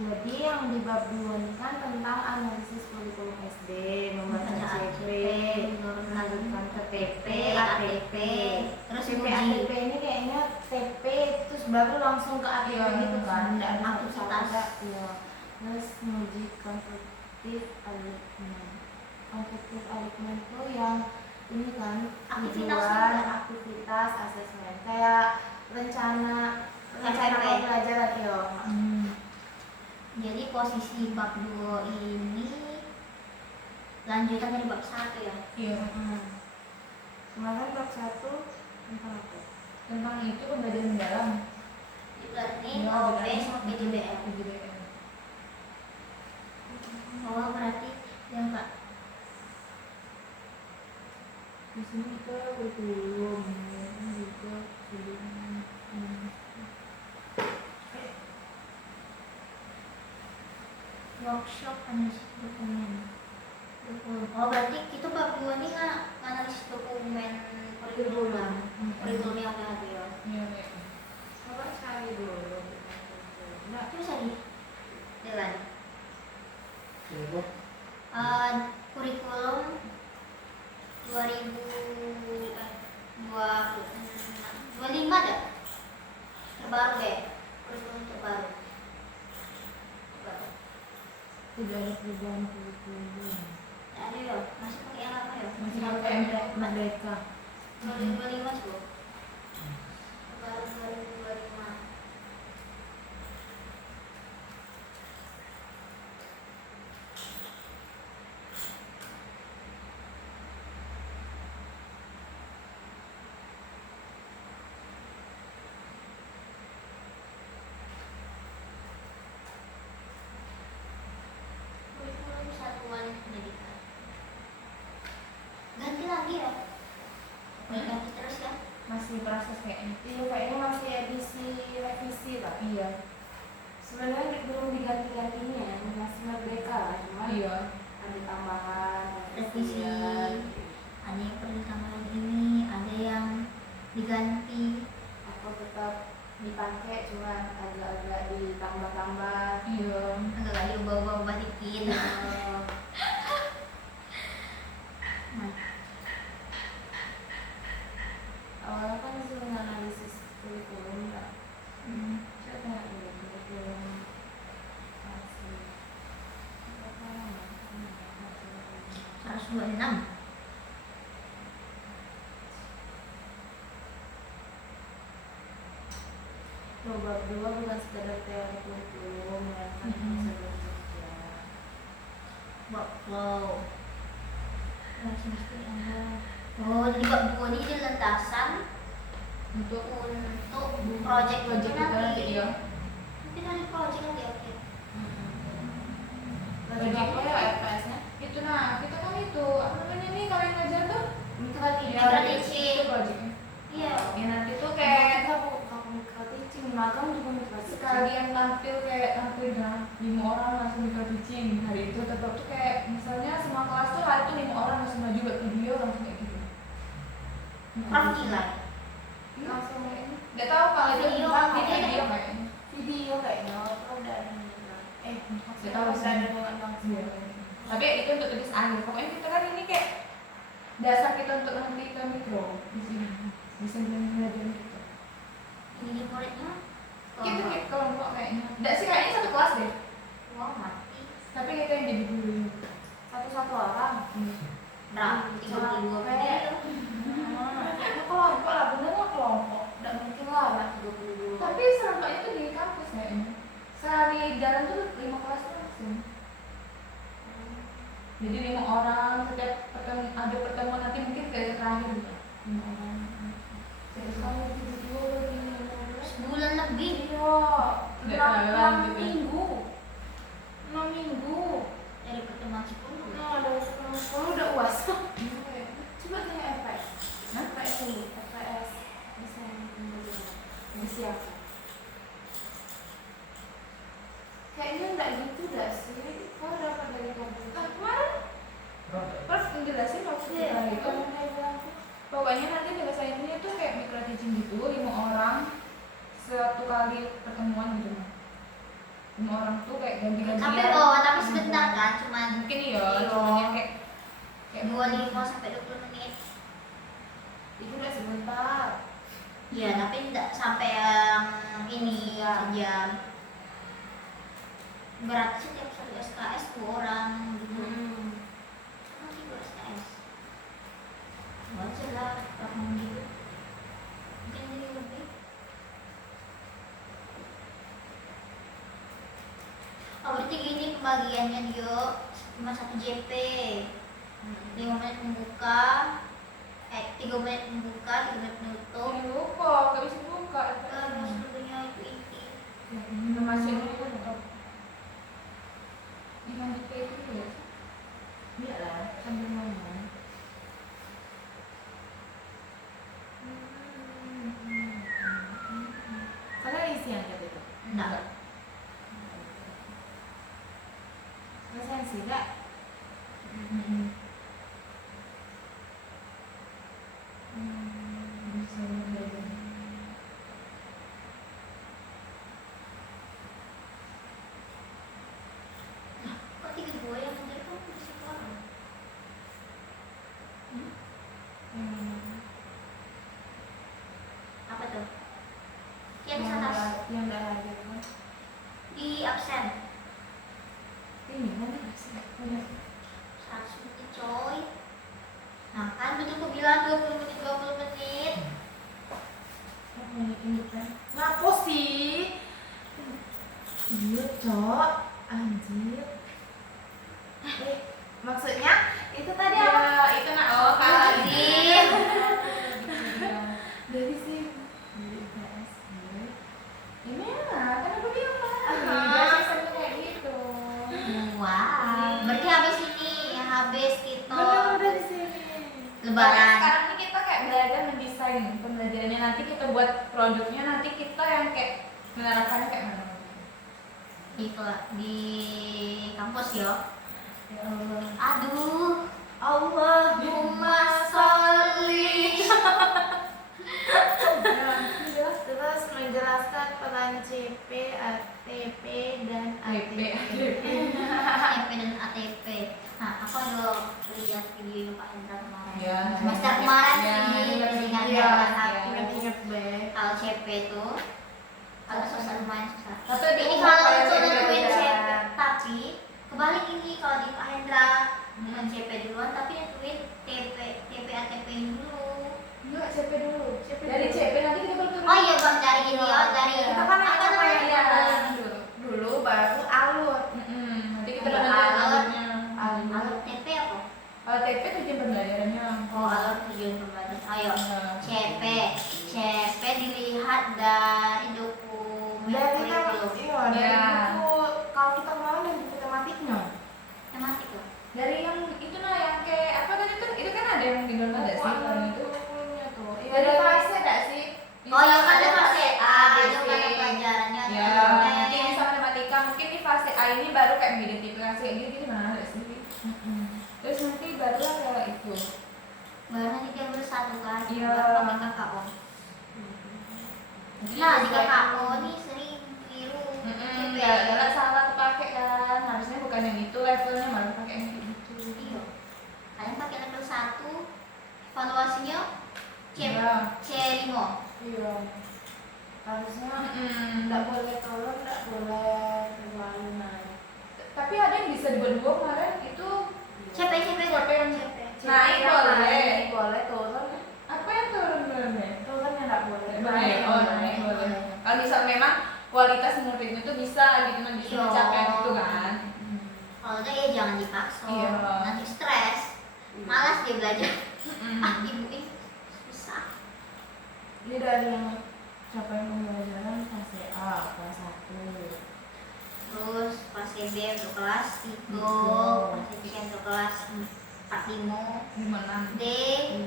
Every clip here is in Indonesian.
Jadi yang di bab 2 ini kan tentang analisis kurikulum SD, membaca CP, melanjutkan ke TP, ATP. Terus TP ATP ini kayaknya TP terus baru langsung ke ATP gitu kan, tidak ada aktivitas. Ya. Terus menguji konstruktif alignment. Konstruktif alignment itu yang ini kan aktivitas asesmen kayak rencana pembelajaran yo. Jadi posisi bab 2 ini lanjutan dari bab 1 ya? Iya. Kemarin bab 1 tentang apa? Tentang itu pembelajaran mendalam. Learning, OP sama PJBL. Oh berarti yang Kak di sini kita kurikulum juga workshop analisis dokumen. Oh berarti itu bab 2 ini analisis dokumen kurikulum yang ada ya? Iya. Coba cari dulu. Nah, itu bisa di jalan. Kurikulum 2025 ada? Terbaru deh, kurikulum terbaru. Tidak ada perubahan kurikulum. Ada ya, masih pakai yang apa ya? Masih pakai Merdeka. 2025 tuh. Terbaru 2025. Satuan pendidikan ganti lagi ya? Ganti terus ya? Masih proses kayaknya. Iya, kayaknya masih edisi revisi lah. Iya. Sebenarnya belum diganti-gantinya, masih Merdeka lah, cuma iya. Ada tambahan revisi, ada yang perlu tambahan ini, ada yang diganti atau tetap dipakai cuma agak-agak ditambah-tambah. Iya. Agak-agak diubah-ubah dikit. Awalnya kan disuruh analisis kurikulum ya. Saya tanya dulu kurikulum masih 126. Bab 2 bukan sekedar teori kurikulum yang prosedur kerja. Bab flow. Oh, jadi bab 2 ini landasan untuk project itu nanti. Ya. Nanti dari project lagi oke. Project apa ya FPS-nya? Itu kita kan itu apa namanya nih kalian ngajar tuh? Micro teaching. Itu projectnya. Iya. Ya nanti tuh kayak micro teaching, magang juga micro teaching. Sekalian tampil dengan 5 orang langsung micro teaching. Hari itu tetap tuh kayak misalnya semua kelas tuh hari itu 5 orang langsung maju buat video langsung kayak gitu. Prof nilai. Langsung ini. Gak tahu kalau itu video kayaknya. Video kayaknya atau udah gak tahu udah ada dengan langsung. Tapi itu untuk tulis akhir. Pokoknya kita kan ini kayak dasar kita untuk nanti ke mikro di sini. Bisa belajar gitu. Ini muridnya Kita kayak kelompok kayaknya. Enggak sih kayaknya satu kelas deh. wah mati. Tapi kita yang jadi guru. Satu-satu orang. Berapa? 32 video. Itu kelompok lah, bener lah kelompok. Nggak mungkin lah anak 32. Tapi serombaknya tuh di kampus kayaknya. Sehari jalan tuh 5 kelas langsung. Jadi 5 orang setiap ada pertemuan nanti mungkin kayak terakhir gitu. 5 orang. Sekali video di Sebulan lebih. Iya. 6 minggu. 6 minggu. Dari pertemuan 10. Nah, dari 10 udah UAS. Coba tanya FPS. FPS dulu. FPS. Bisa apa? Kayaknya enggak gitu dah sih. Kau dapat dari komputer kemarin? Pas ngejelasin maksudnya gitu. Pokoknya nanti bahasa ini tuh kayak micro teaching gitu, 5 orang satu kali pertemuan ganti-gantian. tapi sebentar kan, cuman Mungkin iya, Iya. cuman yang kayak 25 sampai 20 menit. Itu udah sebentar. Iya, tapi tidak sampai yang ini Iya. sejam. Berarti setiap satu SKS 2 orang gitu. Nanti 2 SKS. Wajar lah, orang gitu. Mungkin jadi lebih. Oh, berarti gini pembagiannya dia cuma 1 JP. 5 menit membuka, 3 menit membuka, 3 menit menutup. Ini buka, gak bisa buka. Terus tentunya itu inti. Masih dulu. Gimana kayak gitu ya? Iya lah, sambil ngomong. Kalian isi angkat itu? Enggak. Masa isi enggak? Bisa belajar. Kok 32 yang menjadi kan bisa keluar? Apa tuh? Yang atas yang dah hadir kan? di absen. Ini mana sih? Punya. 100 menit coy. Nah kan betul aku bilang 20 menit 20 menit. Ini kan? Ngapo sih? Iya, Cok. Anjir. Maksudnya itu tadi apa? Ya, itu nak oh Anjir. Dari sih. Dari IPS. Ini lah, kan aku bilang Aha. Gak sistemnya kayak gitu. Wow. Berarti habis ini ya habis kita Bener udah di sini. lebaran. Sekarang ini kita kayak belajar mendesain pembelajarannya, nanti kita buat produknya, nanti kita yang kayak menerapkannya kayak mana. Di kampus ya. Ya Allah. Aduh. Allahumma sholli. Terus menjelaskan peran CP, ATP, dan ATP. ATP. ATP dan ATP. Nah, aku udah lihat video Pak Hendra kemarin. Ya, Semester kemarin ya, sih, ingat Iya, ya. ingat-ingat deh. Kalau CP itu kalau susah lumayan susah. Tapi Ini di kalau kayak untuk gitu nentuin ya. CP, tapi kebalik ini kalau di Pak Hendra dengan CP duluan, tapi nentuin TP ATP dulu. Enggak, CP dulu. CP Dari dulu. CP nanti kita baru turun. Oh iya bang, dari ini ya, dari Kita kan apa apa namanya? ya? dulu. Dulu baru alur. Nanti kita Iya, baru alur. alurnya. Alur TP apa? Kalau TP tujuan pembelajarannya. Oh alur tujuan pembelajaran. Ayo. Iya. CP dilihat dari dokumen Dari kita, kurikulum. iya, dari Ya. buku. Kalau kita kemarin dari buku tematiknya. Tematik loh. Dari yang itu nah yang kayak apa tadi tuh? Itu kan ada yang di download ada sih kalau itu. Bukunya tuh. Iya, Dari dari fase enggak sih? Oh iya kan ada ada fase A, B, ada C. mata pelajarannya. ada Ya, dokumen. nanti bisa matematika mungkin di fase A ini baru kayak mengidentifikasi kayak gitu gimana nggak sih? Terus nanti barulah kayak itu. Baru nanti dia bersatu kan. Iya. Baru pakai KKO. Nah di KKO nih sering keliru CP. Nggak salah pakai kan, harusnya bukan yang itu levelnya malah pakai yang itu. Iya. Kalian pakai level 1 evaluasinya Iya. C5. Iya. Harusnya Mm-mm. nggak boleh turun, nggak boleh terlalu naik. Tapi ada yang bisa dibuat dua kemarin itu CP yang naik yang boleh. naik boleh, turun Apa yang turun deh? turun yang nggak boleh. Naik, oh naik boleh. Kalau misal memang kualitas menurut itu bisa gitu kan bisa Iya. mencapai itu kan. Kalau enggak ya jangan dipaksa. Iya. Nanti stres. Malas dia belajar. Mm-mm. Ah ibuin susah. Ini dari yang capaian pembelajaran fase A, kelas 1. Terus fase B untuk kelas 3, fase C untuk kelas 4, 5, Gimana? D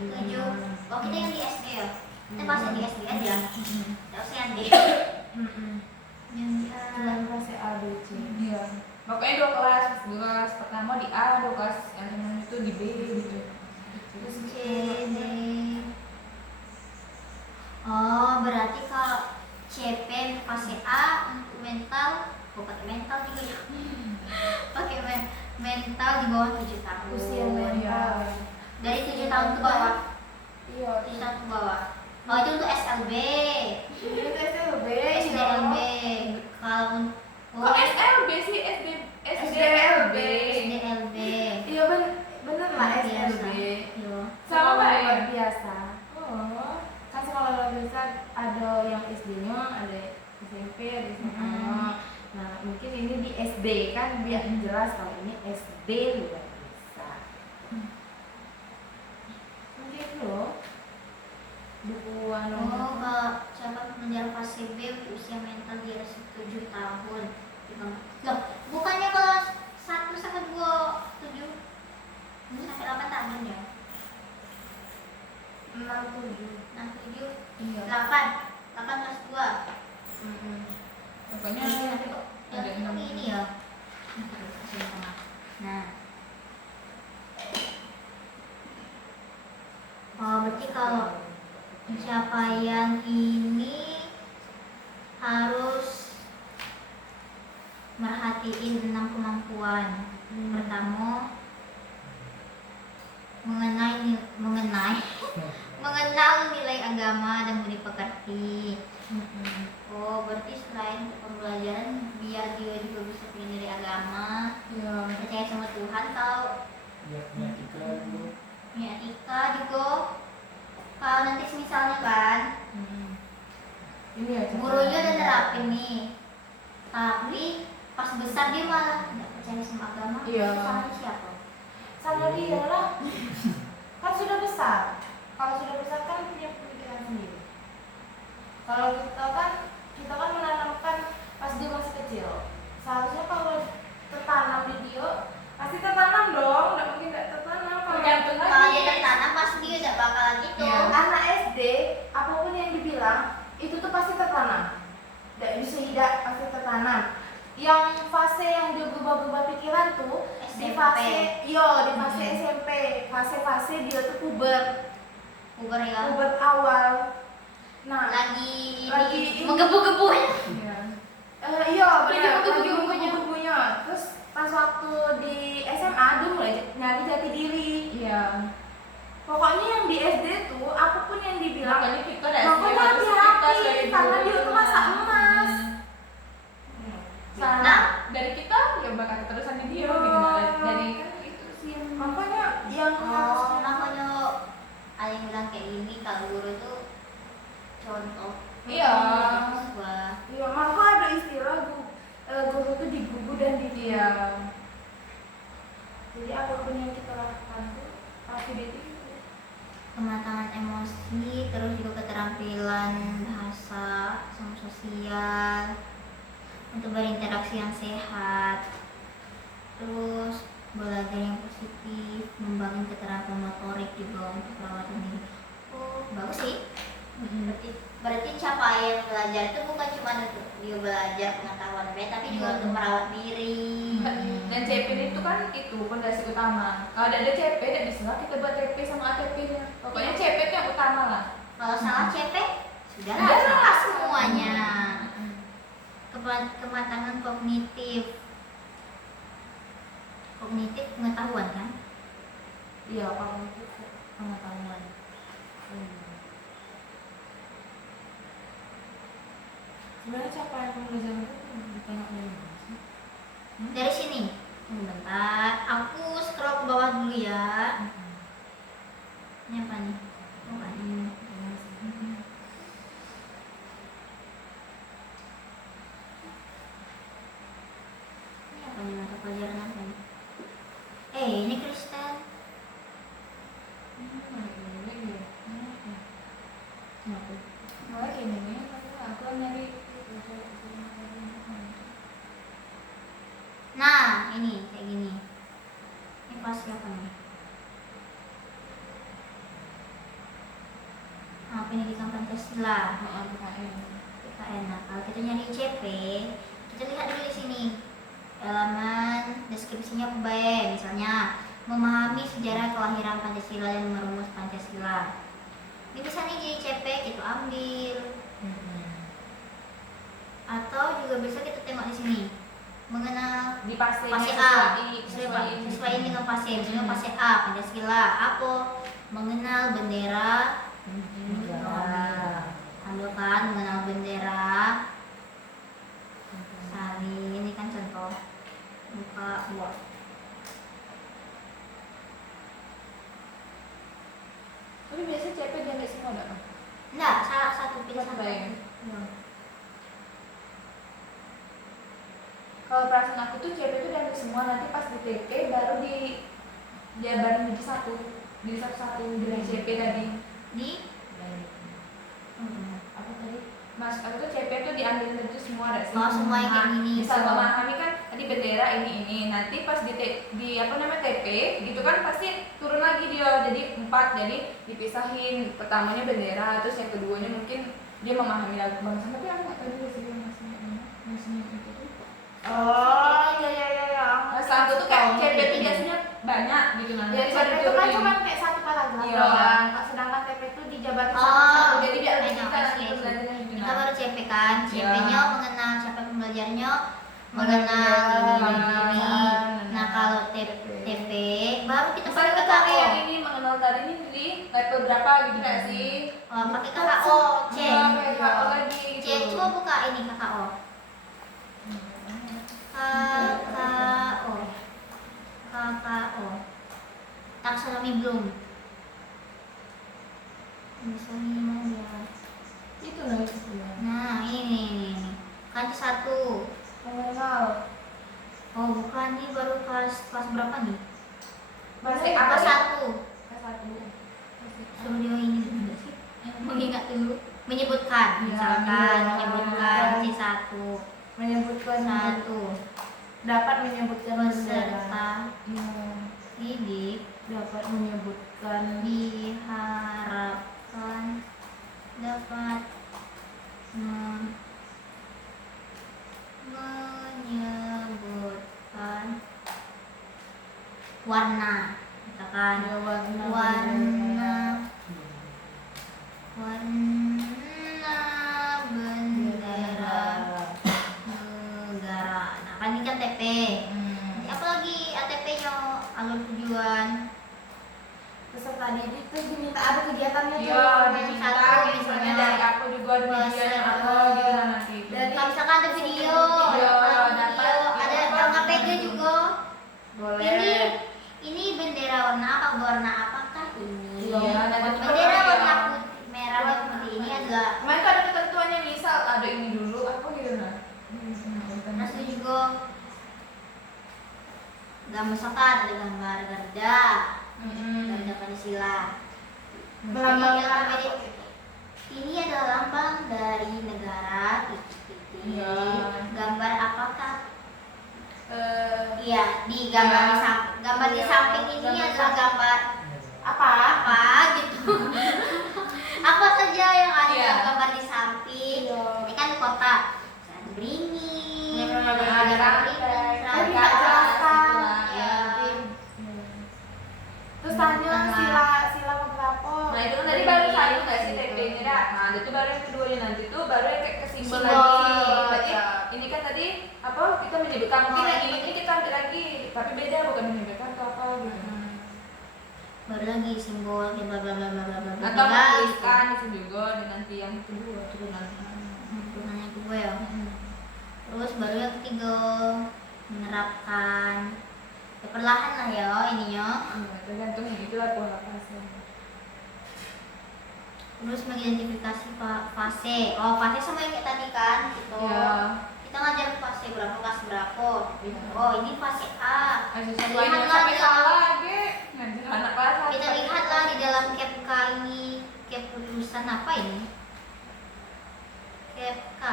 7. Oh kita yang di SD ya? Kita fase di SD aja. Terus yang D. Cuman fase A, B, C. Iya. Pokoknya dua kelas pertama di A, dua kelas yang lain itu di B gitu. Terus C, D. Oh berarti kalau CP fase A untuk mental, bukan mental juga ya. tahun ke bawah. Iya. 7 tahun ke bawah. Oh itu untuk SLB. Itu SLB. SDLB. Kalau Kok SLB sih SDLB. SDLB. Iya bener lah Luar SLB. Iya. Sama Sekolah ya? luar biasa. Oh. Kan sekolah luar biasa ada yang SD-nya, ada SMP, ada SMA-nya. Nah mungkin ini di SD kan biar jelas kalau ini SD luar biasa. Mungkin itu loh. Buku anu. Oh, kalau siapa pengejar fase B usia mental di atas 7 tahun. Loh, bukannya kalau 1 sampai 7 sampai 8 tahun ya? 67. 6, 7, Iya. 8 kelas 2. Pokoknya Tapi kok ada yang 6. ini ya? Nah. Oh, berarti kalau pencapaian ini harus merhatiin 6 kemampuan. Pertama, mengenal nilai agama dan budi pekerti. Oh, berarti selain pembelajaran biar dia juga bisa punya nilai agama, Iya. percaya sama Tuhan, kalau punya etika juga. Kalau nanti misalnya kan Ini ya. gurunya udah nerapin nih, tapi pas besar dia malah tidak percaya sama agama. Iya. Salahnya siapa? Sama dia lah. Kan sudah besar. Kalau sudah besar kan punya pemikiran sendiri. Kalau kita kan menanamkan pas dia masih kecil. Seharusnya kalau tertanam di dia pasti tertanam dong. Nggak mungkin nggak tertanam. Tergantung lagi. Kalau dia tertanam pasti dia tidak bakal gitu. Iya. Anak SD apapun yang dibilang itu tuh pasti tertanam. Nggak bisa tidak pasti tertanam. Yang fase yang dia berubah-ubah pikiran tuh di SMP. fase di fase SMP, fase-fase dia tuh puber Ya. awal. Nah, Lagi Lagi ini. menggebu-gebu ya. Iya. iya Lagi benar, menggebu-gebunya. menggebu-gebunya. Terus pas waktu di SMA dia mulai nyari jati diri. Iya. Pokoknya yang di SD tuh apapun yang dibilang, Makanya kita dari makanya harus kita hati-hati sebagai karena guru dia tuh masa emas. Nah, Nah. dari kita ya bakal keterusan di dia Iya. gitu. Dari kan itu sih yang Makanya yang harus Makanya ada yang bilang kayak gini, kalau guru itu contoh. Iya. Siswa. iya, maka ada istilah guru tuh digugu dan ditiru. Iya. Jadi apapun yang kita lakukan tuh pasti ditiru. Kematangan emosi, terus juga keterampilan bahasa sama sosial untuk berinteraksi yang sehat, terus belajar yang positif, membangun keterampilan motorik juga untuk perawatan diri. Oh, bagus sih. Berarti capaian belajar itu bukan cuma untuk dia belajar pengetahuan B, tapi juga untuk merawat diri. Dan CP itu kan itu fondasi utama. Kalau ada CP, tidak bisa kita buat TP sama ATP-nya. Pokoknya CP itu yang utama lah. Kalau salah CP, sudah Sudah salah lah. semuanya. Kematangan kognitif pengetahuan kan, Iya, kalau itu pengetahuan. sebenarnya siapa yang pembelajaran itu bukan aku yang bahas. Dari sini bentar, aku scroll ke bawah dulu ya. Ini apa nih? Oh, ini. Ini apa nih, mata pelajaran apa nih? Ini Kristen. Kenapa? Malah gini nih, aku nyari Nah, ini kayak gini. Ini kelas berapa nih? Pendidikan Pancasila. PKN. Nah, kalau kita nyari CP, kita lihat dulu di sini. Halaman deskripsinya apa baik? Misalnya, memahami sejarah kelahiran Pancasila dan merumus Pancasila. Ini bisa nih jadi CP, kita ambil. Atau juga bisa kita tengok di sini. Mengenal di fase fase A, sesuai sesuai ini dengan fase. Misalnya fase A, Pancasila, apa? mengenal bendera Negara. Halo kan, mengenal bendera. Salin, ini kan contoh. Buka buat. Tapi biasanya CP diambil semua enggak kan? Enggak, salah satu pilih Satu satu. bayang. Ya. Kalau perasaan aku tuh CP itu diambil semua, nanti pas di TP baru diabarin jadi satu. Jadi satu-satu dari CP tadi. Di Apa tadi? Mas, aku tuh CP tuh diambil itu semua ada sih. Oh, semua yang kayak gini. Bisa memahami kan tadi bendera ini. Nanti pas di apa namanya TP gitu kan pasti turun lagi dia jadi 4, jadi dipisahin. Pertamanya bendera, terus yang keduanya mungkin dia memahami lagu bangsa. Tapi aku nggak tahu juga sih maksudnya itu tuh. Oh, ya. Mas aku tuh kayak CP tuh biasanya banyak gitu kan. Ya, CP itu kan cuma kayak satu paragraf Iya. doang. Sedangkan TP itu dijabarin Oh. satu-satu. Jadi biar Enak, kita iya, nanti iya. pembelajarannya gitu. Kita baru CP kan, Iya. CP-nya mengenal siapa pembelajarnya, Mengenal mengenal ini. bangsa. Nah kalau TP baru kita Misalnya pakai kita KKO. yang ini mengenal tadi ini di level berapa gitu nggak sih? Oh, pakai KKO, C. Iya, kayak KKO lagi C, gitu. coba buka ini KKO. KKO. KKO. Taksonomi belum. Misalnya mana dia? Itu loh itu. Nah ini. Kan satu. Mengenal. Oh bukan, ini baru kelas berapa nih? Bahasa Kelas apa ya? satu. Kelas satu. Suruh dia ini dulu sih. Mengingat dulu. Menyebutkan, Ya, misalkan iya. menyebutkan C1 Menyebutkan satu dapat menyebutkan peserta Iya. didik Dapat menyebutkan diharapkan dapat menyebutkan warna, misalkan ya, warna bendera negara. Nah kan ini kan TP. Apalagi ATP-nya alur tujuan. Peserta didik itu diminta ada kegiatannya tuh. Iya, diminta Satu, misalnya misalnya. dari aku juga ada videonya apa gitu kan nanti. Dari- Kalau misalkan ada video, Iya, ada dapat. ada Iya, LKPG juga. Boleh. Ini bendera warna apa? Warna apakah ini? Iya, ada Bendera juga. warna putih, merah dan putih ini adalah. Kemarin tuh ada ketentuannya, misal ada ini dulu apa gitu nah. Terus itu juga gambar, misalkan ada gambar Garuda, Garuda Pancasila. Melambangkan apa? Ini adalah lambang dari negara titik-titik. Iya. Gambar apakah? Eh, Iya, di gambar Ya. di samping, gambar di Iya, samping ini gambar adalah samping. gambar Apa? apa gitu. Apa saja yang ada Iya. gambar di samping. Iya. Ini kan kota. Ada beringin, Ada ada rantai. Tapi nggak serangga, jelaskan. ya. Terus tanya sila beberapa. Nah itu kan tadi baru satu nggak sih TP-nya dah. Nah itu baru yang keduanya nanti tuh baru yang kayak ke simbol Simbol. lagi. Berarti Ya. ini kan tadi apa kita menyebutkan mungkin yang ini kita ambil lagi tapi beda bukan menyebutkan atau apa gitu. Baru lagi simbol kayak bla bla bla bla bla bla bla. Atau bla, menuliskan di sini juga di nanti yang kedua turunan. Turunan yang kedua ya. Terus baru yang ketiga menerapkan. Ya, perlahan lah ya ininya. Tergantung itulah pola pasnya. Terus mengidentifikasi fase. Oh, fase sama yang kayak tadi kan gitu. Iya. Kita ngajar fase berapa, kelas berapa. Iya. Oh, ini fase A. Sesuai Lihatlah dengan sampai dalam- salah lagi. Ngajar anak kelas satu. Kita lihatlah di dalam KEPK ini, keputusan apa ini? KEPK.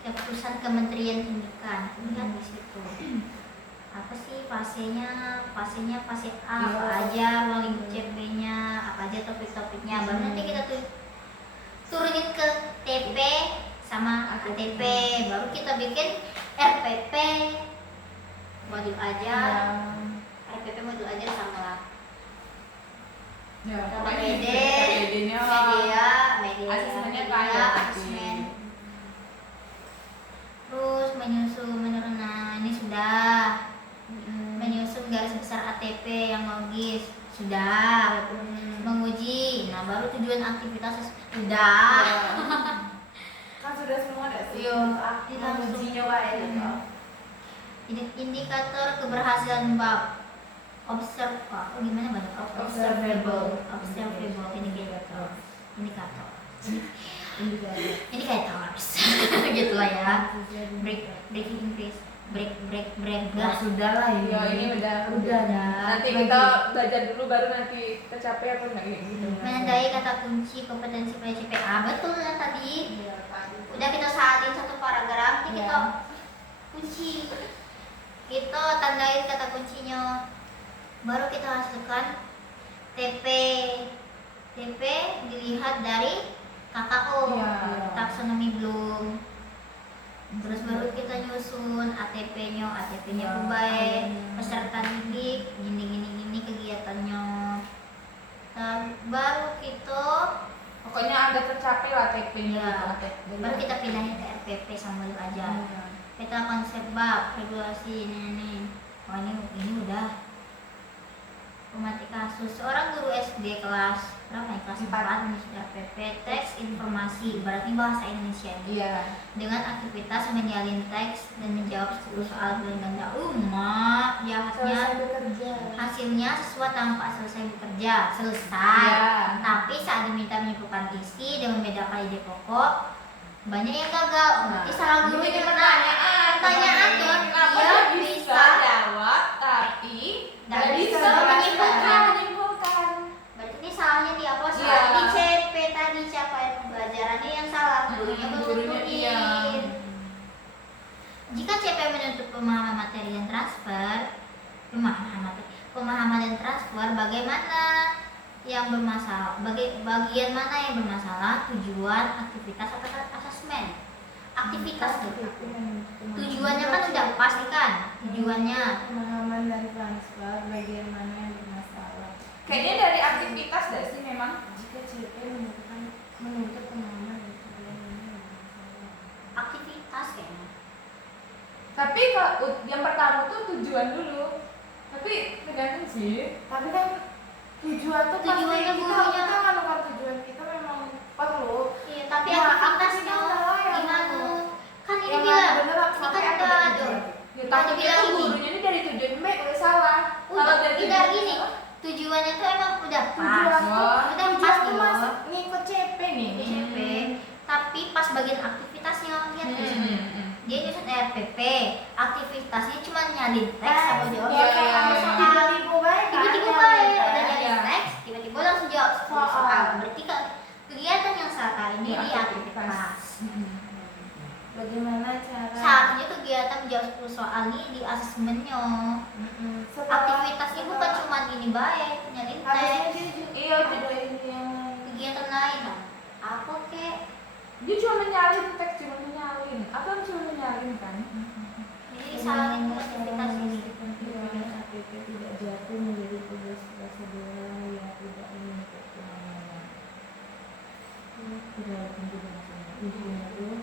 Keputusan Kementerian Pendidikan. Lihat di situ. Apa sih fasenya? Fasenya fase A apa Iya. aja, ruang lingkup CP-nya, apa aja topik-topiknya. Baru nanti kita turunin ke TP sama ATP. Baru kita bikin RPP. Modul aja. RPP modul aja sama lah. Ya, Sama pokoknya PD, PD-nya media, asesmennya media, kayak asesmen. Terus menyusun nah ini sudah menyusun garis besar ATP yang logis sudah baru tujuan aktivitas udah. Kan sudah semua ada sih. Iya, Aku langsung. ujinya wae gitu. Indikator keberhasilan bab gimana banyak Observable. indikator Indikator. indicators gitulah ya. Breaking English break Nah, sudah lah ini. Ya ini udah. Udah dah. Nanti kita belajar dulu baru nanti kita capek apa enggak gitu. menandai kata kunci kompetensi PCPA. Betul kan tadi? Iya, tadi. Udah kita salin satu paragraf, Iya. kita kunci, kita tandain kata kuncinya, baru kita hasilkan TP. TP dilihat dari KKO, Iya. taksonomi belum. Terus baru kita nyusun ATP-nya Iya. baik, peserta didik, gini kegiatannya. Dan baru kita Pokoknya ada tercapai lah TP-nya. Iya. baru kita pindahin ke RPP sambil aja. Kita konsep bab regulasi ini. Oh ini udah mati kasus seorang guru SD kelas berapa ya, kelas 4 RPP teks informasi berarti bahasa Indonesia ini Iya. dengan aktivitas menyalin teks dan menjawab 10 soal pilihan ganda. Jahatnya bekerja. hasilnya sesuai tanpa selesai bekerja selesai. Iya. Tapi saat diminta menyimpulkan isi dan membedakan ide pokok, banyak yang gagal. Berarti salah guru Ini juga. pertanyaan tuh, kenapa dia dia bisa jawab tapi nggak nggak bisa bisa menyimpulkan. menyimpulkan. Berarti ini salahnya di apa? Iya. Salah di CP tadi siapa yang pembelajarannya yang salah, gurunya belum Gurunya nentuin. iya. Jika CP menuntut pemahaman materi dan transfer, pemahaman dan transfer, bagaimana yang bermasalah? Bagian mana yang bermasalah? Tujuan, aktivitas, atau asesmen? Aktivitas gitu. Tujuannya kan sudah pasti kan? Tujuannya. Pemahaman dan transfer bagian mana yang bermasalah. Kayaknya dari aktivitas dah sih memang. Jika CP menuntut pemahaman dan tujuan mana yang bermasalah. Aktivitas kayaknya. Tapi kalau yang pertama tuh tujuan dulu. Tapi tergantung sih. Tapi kan tujuan tuh pasti Tujuannya kita gurunya. kan tujuan kita memang perlu. Iya, tapi Ya, aktivitasnya aktivitas adalah yang gimana? perlu. Kan ini Yang bilang, bener ini sampai kan ada udah tujuan. tuh. Ya, Udah tapi dibilang itu ini. gurunya ini dari tujuan baik udah salah. Udah, dari tidak tujuan gini. salah, Tujuannya tuh emang udah pas. Tujuan tuh Oh. Udah pas tujuan tuh loh. masuk ngikut CP nih. CP. Tapi pas bagian aktivitasnya lihat di sini. Dia nyusun RPP, aktivitasnya cuma nyalin teks sama jawab Iya, soal. iya, iya. Tiba-tiba baik kan? Tiba-tiba Yang baik, kita- udah nyalin Iya. teks, tiba-tiba langsung jawab Soal. soal. Berarti kegiatan yang salah kali ini Iya, di aktivitas. aktivitas. Bagaimana cara Seharusnya kegiatan menjawab 10 soal ini di asesmennya. setelah Aktivitasnya bukan cuma ini baik, nyalin harusnya teks, dia juga Iya, ada ini yang kegiatan lain. Apa kek? Dia cuma menyalin teks, cuma menyalin. Apa yang cuma menyalin kan? Jadi disalahin tuh aktivitas ini. APP tidak jatuh menjadi tugas prosedural yang tidak menuntut pemahaman. Tidak penjelasan. Intinya tuh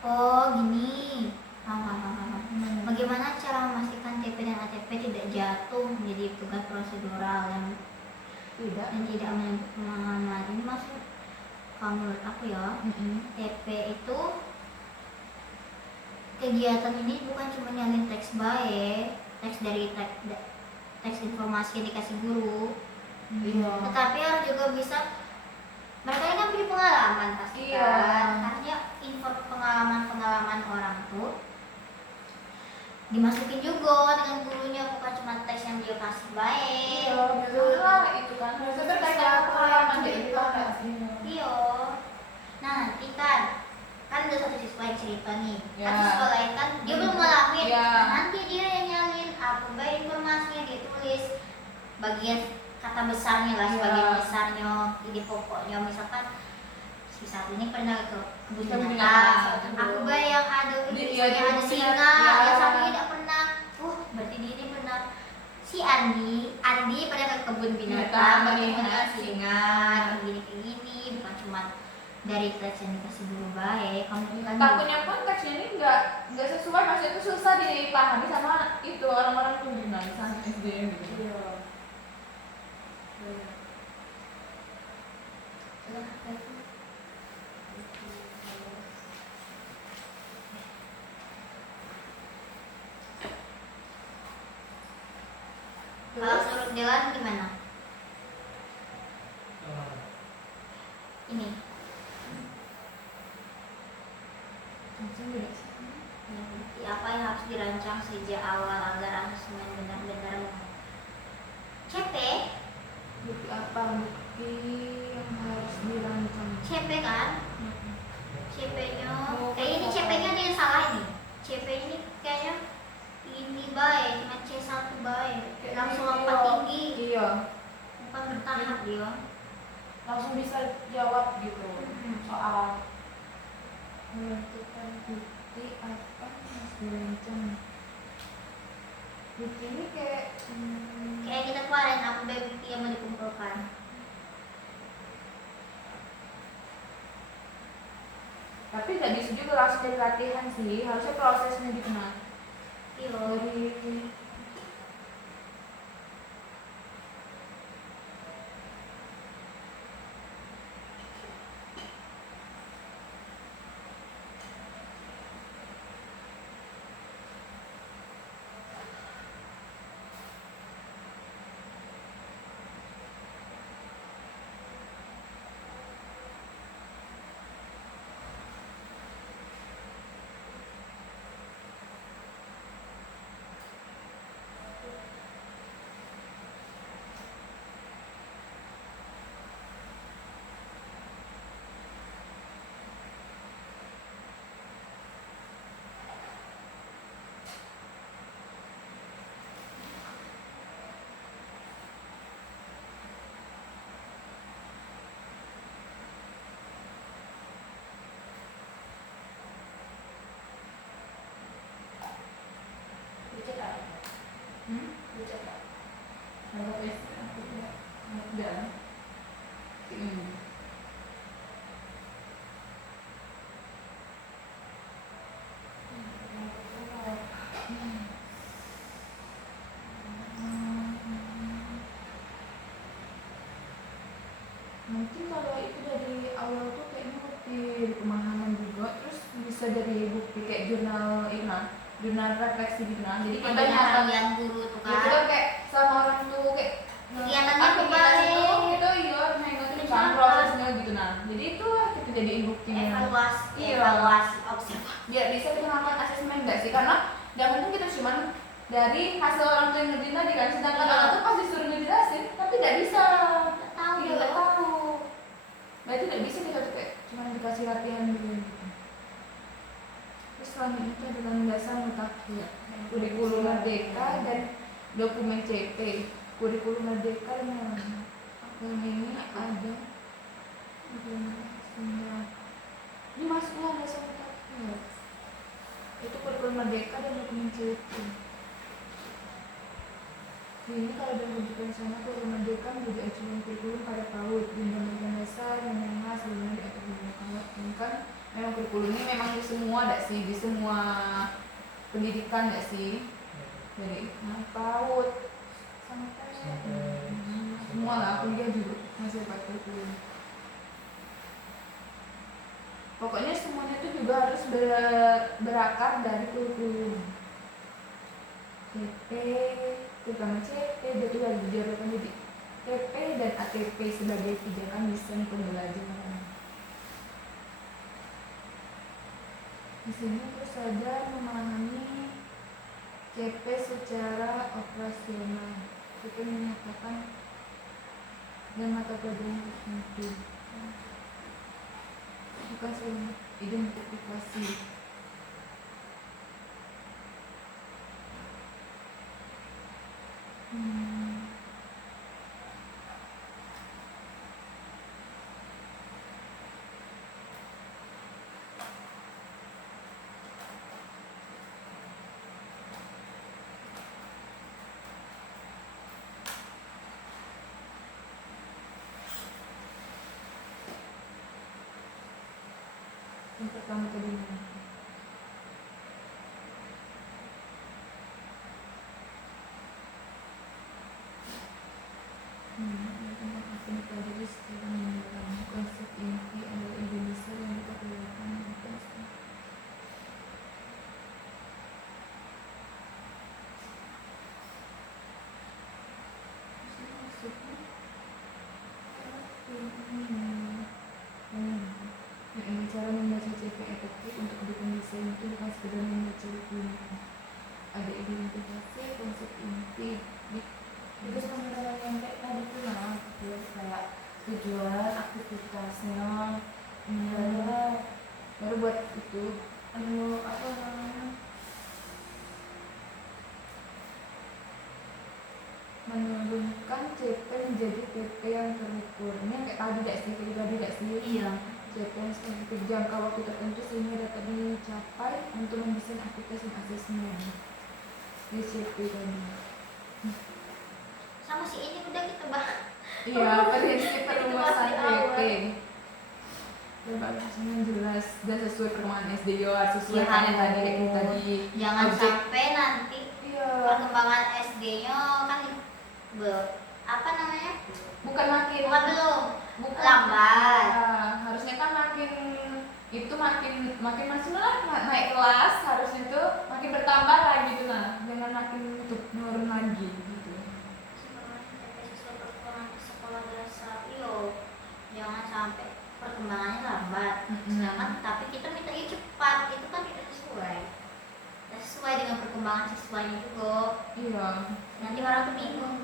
Oh gini. Paham. Bagaimana cara memastikan TP dan ATP tidak jatuh menjadi tugas prosedural dan Tidak. tidak menuntut pemahaman? Ini maksud kalau menurut aku ya, TP itu kegiatan ini bukan cuma nyalin teks baik, teks dari teks informasi yang dikasih guru, iya. tetapi harus juga bisa mereka ini kan punya pengalaman pasti Iya. kan, artinya info pengalaman orang tuh dimasukin juga dengan gurunya, bukan cuma teks yang dia kasih baik. Iya, Betul lah itu kan. Maksudnya Maksudnya kayak pengalaman cerita cerita nggak sih? Iya. Nah nanti kan kan ada satu siswa yang cerita nih, Ya. kan siswa lain kan dia belum ngalamin. Ya. Nah, nanti dia yang nyalin, aku bayar informasinya, dia tulis bagian kata besarnya lah, Ya. bagian besarnya, ide pokoknya. Misalkan si satu ini pernah ke kebun Kebun binatang, binatang. aku bayar yang ada misalnya ada kebun singa, binatang. yang satu tidak pernah. Berarti dia ini pernah. Si Andi pernah ke kebun binatang, Binatang, bertemu melihat dengan singa, kayak gini, bukan cuma dari teks yang dikasih guru baik, kamu kan Takutnya pun teksnya ini nggak sesuai, maksudnya itu susah dipahami sama itu orang-orang pengguna misalnya SDM gitu. Iya. Benar. Udah, tadi. kalau suruh jalan gimana? Ini apa yang harus dirancang sejak awal agar asesmen benar-benar CP Bukti apa? Bukti yang harus dirancang. CP kan? CP-nya kayak ini CP-nya ada yang salah ini. CP ini kayaknya ini baik, cuma C1 baik. Langsung lompat tinggi, Iya, bukan bertahap dia. langsung bisa jawab gitu Hmm. soal menentukan bukti apa yang harus dirancang. Bukti ini kayak Kayak kita kemarin aku udah bukti yang mau dikumpulkan. tapi nggak bisa juga langsung dari latihan sih, harusnya prosesnya gitu nah. Iya. Dari nanti kalau itu dari awal tuh kayaknya bukti pemahaman juga, terus bisa dari bukti kayak jurnal jurnal refleksi gitu nah. Jadi kita Makanya nyata harian guru tuh gitu kan. kan kayak sama orang tuh kayak Kegiatannya aktivitas kembali. itu gitu iya nengokin kan Misalkan. prosesnya gitu nah. Jadi itu lah kita jadiin buktinya. Evaluasi, Iya. evaluasi, observasi. Biar bisa kita melakukan asesmen enggak sih? Karena yang penting kita cuman dari hasil orang tuh yang ngerjain tadi kan, sedangkan Iya. anak tuh pas disuruh ngejelasin tapi tidak bisa. Nggak tahu Iya, dia. nggak tahu. Berarti tidak bisa kita tuh kayak cuma dikasih latihan gitu. Terus selanjutnya itu adalah dasar mutakhir, kurikulum merdeka dan dokumen CP. Kurikulum merdeka yang ini ada ini masuknya dasar mutakhir. Itu kurikulum merdeka dan dokumen CP. Ini kalau dalam rujukan sana kurikulum merdeka menjadi acuan kurikulum pada PAUD di undang-undang dasar yang memang sebelumnya diatur di undang-undang kan memang kurikulum ini memang di semua ada sih, di semua pendidikan nggak sih, dari PAUD sampai semua lah, kuliah juga masih pakai kurikulum. Pokoknya semuanya itu juga harus berakar dari kurikulum CP, terutama CP, dia tuh lagi dijabarkan jadi TP dan ATP sebagai pijakan desain pembelajaran. Di sini terus ada memahami CP secara operasional. CP menyatakan dan mata pelajaran tertentu. Identifikasi, identifikasi. Yang pertama tadi tentang apa yang tadi secara mengenai konsep inti adalah Indonesia yang diperlukan untuk cara membaca CV efektif untuk dukung desain itu bukan sekedar membaca buku. Ada identifikasi, konsep inti, Itu sebenarnya yang kayak tadi tuh nah, terus kayak tujuan aktivitasnya, baru buat itu apa namanya? menurunkan CP menjadi PP yang terukur. Ini yang kayak tadi gak sih, kayak tadi gak sih? Iya. CP yang spesifik jangka waktu tertentu sehingga dapat dicapai untuk mendesain aplikasi asesmen. Di CP tadi. Sama si ini udah kita bahas. Iya, prinsip perumusan Itu masih PP. Coba bahasanya jelas dan sesuai perkembangan SDO, sesuai Iya, kan yang tadi kayak harus. tadi. Jangan Objek. sampai nanti Iya. perkembangan SD-nya kan apa namanya? Bukan makin Belum bukan lambat. Ya, harusnya kan makin itu makin masih malah naik kelas, harusnya itu makin bertambah lagi gitu lah, jangan makin menurun lagi gitu. Sesuai perkembangan sekolah dasar, jangan sampai perkembangannya lambat. Sedangkan tapi kita minta cepat, itu kan tidak sesuai. Tidak sesuai dengan perkembangan siswanya juga. Iya. Nanti orang tuh bingung.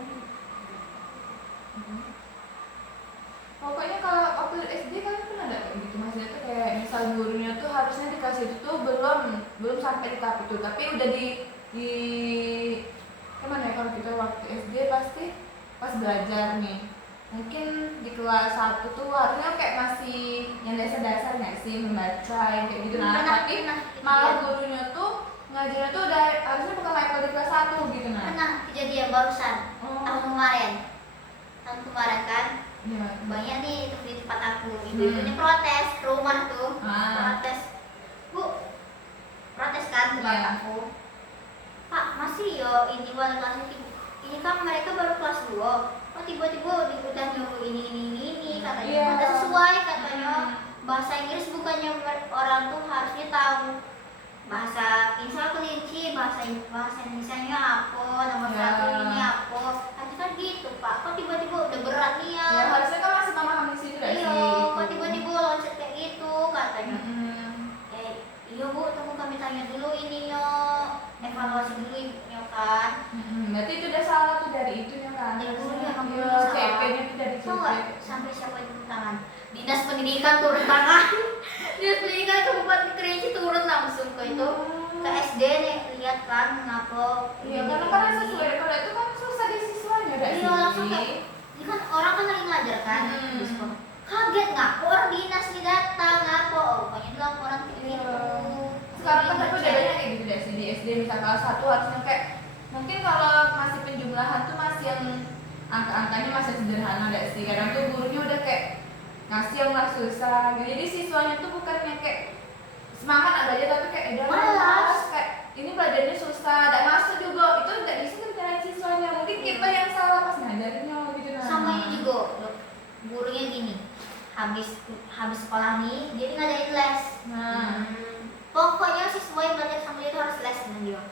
Pokoknya kalau waktu SD kan ada kayak gitu, maksudnya tuh kayak misal gurunya tuh harusnya dikasih itu tuh belum sampai di tahap itu, tapi udah di kemana ya, kalau kita waktu SD pasti pas belajar nih mungkin di kelas 1 tuh harusnya kayak masih yang dasar-dasar nggak sih, membaca yang kayak gitu, nah tapi malah gurunya tuh ngajarnya tuh udah harusnya bukan level di kelas 1 gitu. Nah Pernah kejadian barusan tahun kemarin kan ya. banyak nih di tempat aku ibu-ibunya protes ke rumah tuh. Protes, Bu, protes kan ke Iya. aku, Pak, masih yo ini wali kelas ini kan mereka baru kelas 2, kok tiba-tiba udah nyuruh ini katanya. Iya. Tidak sesuai katanya. Bahasa Inggris bukannya orang tuh harusnya tahu bahasa Indonesia kelinci, bahasa Indonesia-nya apa, nomor Ya. satu ini apa, harusnya kan gitu Pak, kok tiba-tiba udah berat nih ya. Ya harusnya kan masih memahami situ gak sih? Iya, kok tiba-tiba loncat kayak gitu katanya. Iya Bu, tunggu kami tanya dulu ininya, evaluasi dulu ibunya kan. Berarti itu udah salah tuh dari itunya kan? Dari gurunya, emang Iya, gurunya salah. CP-nya tuh dari Tahu CP. nggak sampai siapa yang turun tangan? Dinas Pendidikan turun tangan. Dinas Pendidikan Kabupaten Kerinci turun langsung ke itu, ke SD nih, lihat kan mengapa. Iya, karena sesuai, kalau itu kan susah di siswanya gak sih? Iya, langsung kayak, ini kan orang kan lagi ngajar kan di sekolah. Kaget ngapa orang dinas nih datang, ngapa? Oh, pokoknya itu laporan kayak gitu. Sekarang kan tapi udah banyak kayak gitu deh sih di SD, misal kelas 1 harusnya kayak mungkin kalau masih penjumlahan tuh masih yang angka-angkanya masih sederhana gak sih? Kadang tuh gurunya udah kayak ngasih yang lah susah gitu. Jadi siswanya tuh bukannya kayak semangat ada aja, tapi kayak udah malas, kayak ini belajarnya susah, dan masuk juga itu nggak bisa kerjaan siswanya. Mungkin kita yang salah pas ngajarinnya gitu. Nah Sama ini juga gurunya gini, habis sekolah nih jadi ngajarin les. Pokoknya siswa yang belajar sama dia itu harus les dengan dia.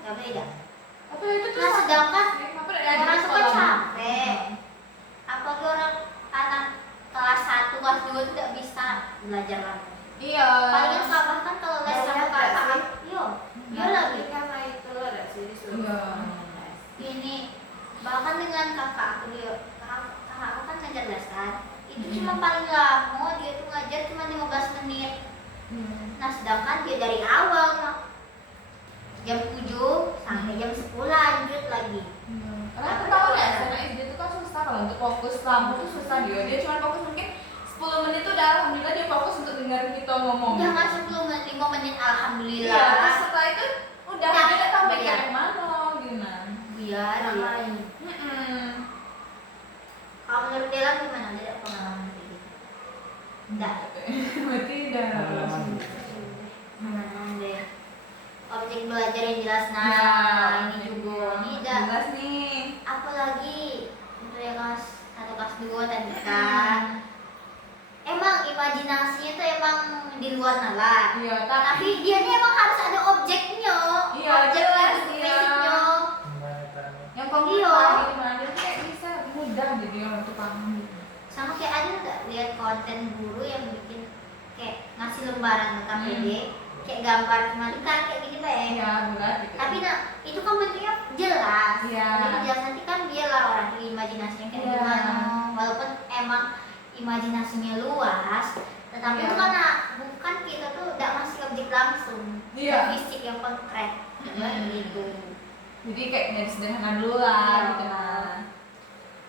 Gak beda. Tapi itu tuh Nah sedangkan orang orang itu kan capek. Apalagi orang anak kelas 1, kelas 2 itu tidak bisa belajar lagi. Iya. Palingan bahkan kalau les sama kakak, iya lagi. Karena itu ada sih disuruh. Iya. Ini bahkan dengan kakak aku kan ngajar les kan. Itu cuma paling lama dia tuh ngajar cuma 15 sedangkan dia dari awal mah jam 7 sampai jam 10 lanjut lagi. Karena aku tahu ya, anak SD itu kan susah kalau untuk fokus lama tuh susah dia cuma fokus mungkin 10 menit tuh udah alhamdulillah dia fokus untuk dengerin kita ngomong. Jangan 10 menit 5 menit Iya, alhamdulillah. terus setelah itu udah Nah, dia udah tahu iya. bagian mana gimana. Biar dia. Kalau menurut Dela gimana? Dia ada pengalaman kayak gitu? Enggak. Berarti udah Deh. Objek belajar yang jelas. Nah, Ya, ini juga. Ini udah. jelas nih. Apalagi untuk yang kelas 1 kelas 2 tadi kan. Emang imajinasinya tuh emang di luar nalar. Iya, Tapi dia nih emang harus ada objeknya. Iya, Objek jelas, yang iya. basicnya. yang kamu Iya. gimana dia kayak bisa mudah jadi orang untuk paham. Sama kayak ada nggak lihat konten guru yang bikin kayak ngasih lembaran ke KPD, kayak gambar kemalikan kayak gini Mbak ya. Iya, bulat gitu. Tapi nah itu kan bentuknya jelas. Iya. Jadi jelas nanti kan dia lah orang imajinasinya kayak Iya. gimana. Walaupun emang imajinasinya luas, tetapi Iya. itu karena bukan kita tuh tidak masih objek langsung, Iya. fisik yang konkret, gitu. Jadi kayak dari sederhana dulu lah Iya. gitu nah.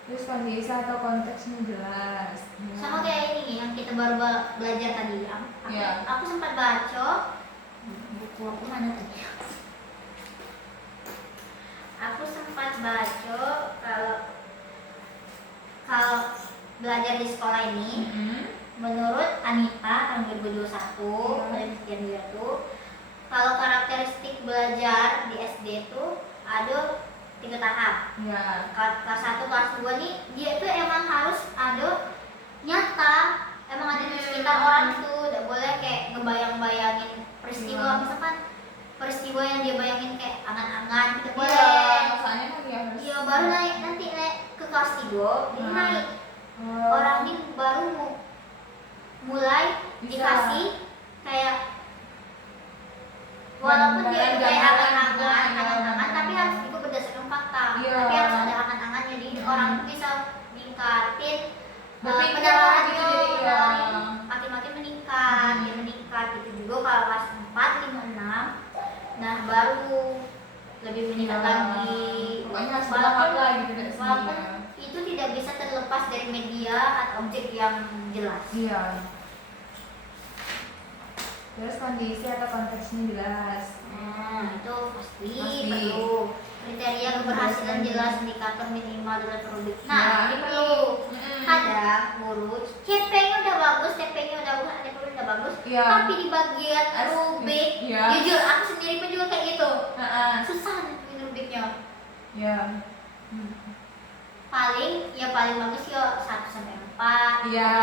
Terus kondisi atau konteksnya jelas. Sama kayak ini yang kita baru belajar tadi. Iya. Aku sempat baca buku aku mana tadi? Aku sempat baca kalau belajar di sekolah ini, menurut Anita tahun 2021 penelitian dia tuh, kalau karakteristik belajar di SD tuh ada 3 tahap. Iya. Kelas 1, kelas 2 nih dia tuh emang harus ada nyata, emang ada di sekitar orang tuh, tidak boleh kayak ngebayang-bayangin peristiwa. Iya. Misalkan peristiwa yang dia bayangin kayak angan-angan tidak Iya, boleh. soalnya kan dia harus. Iya, baru nanti naik ke kelas 3 dia Nah. naik orang ini baru mulai Bisa. dikasih kayak walaupun dia itu kayak angan-angan tapi harus juga berdasarkan fakta. Iya. Tapi harus ada angan-angan jadi orang tuh bisa ningkatin Berpikir penerapan gitu, dia, jadi iya. makin meningkat, dia meningkat gitu juga kalau kelas 4, 5, 6 nah baru lebih meningkat Iya. lagi. Pokoknya harus Walaupun- berangkat lah gitu dari sini. walaupun itu tidak bisa terlepas dari media atau objek yang jelas. Iya. Terus kondisi atau konteksnya jelas. Itu pasti Pasti. perlu kriteria keberhasilan jelas, indikator minimal dalam rubrik. Nah, Ya, ini perlu. Kadang guru CP-nya udah bagus, TP-nya udah bagus, ATP udah bagus, Iya. tapi di bagian rubrik, Iya. jujur aku sendiri pun juga kayak gitu. Heeh. Susah nentuin rubiknya. Iya. Paling bagus ya 1 sampai 4. Iya,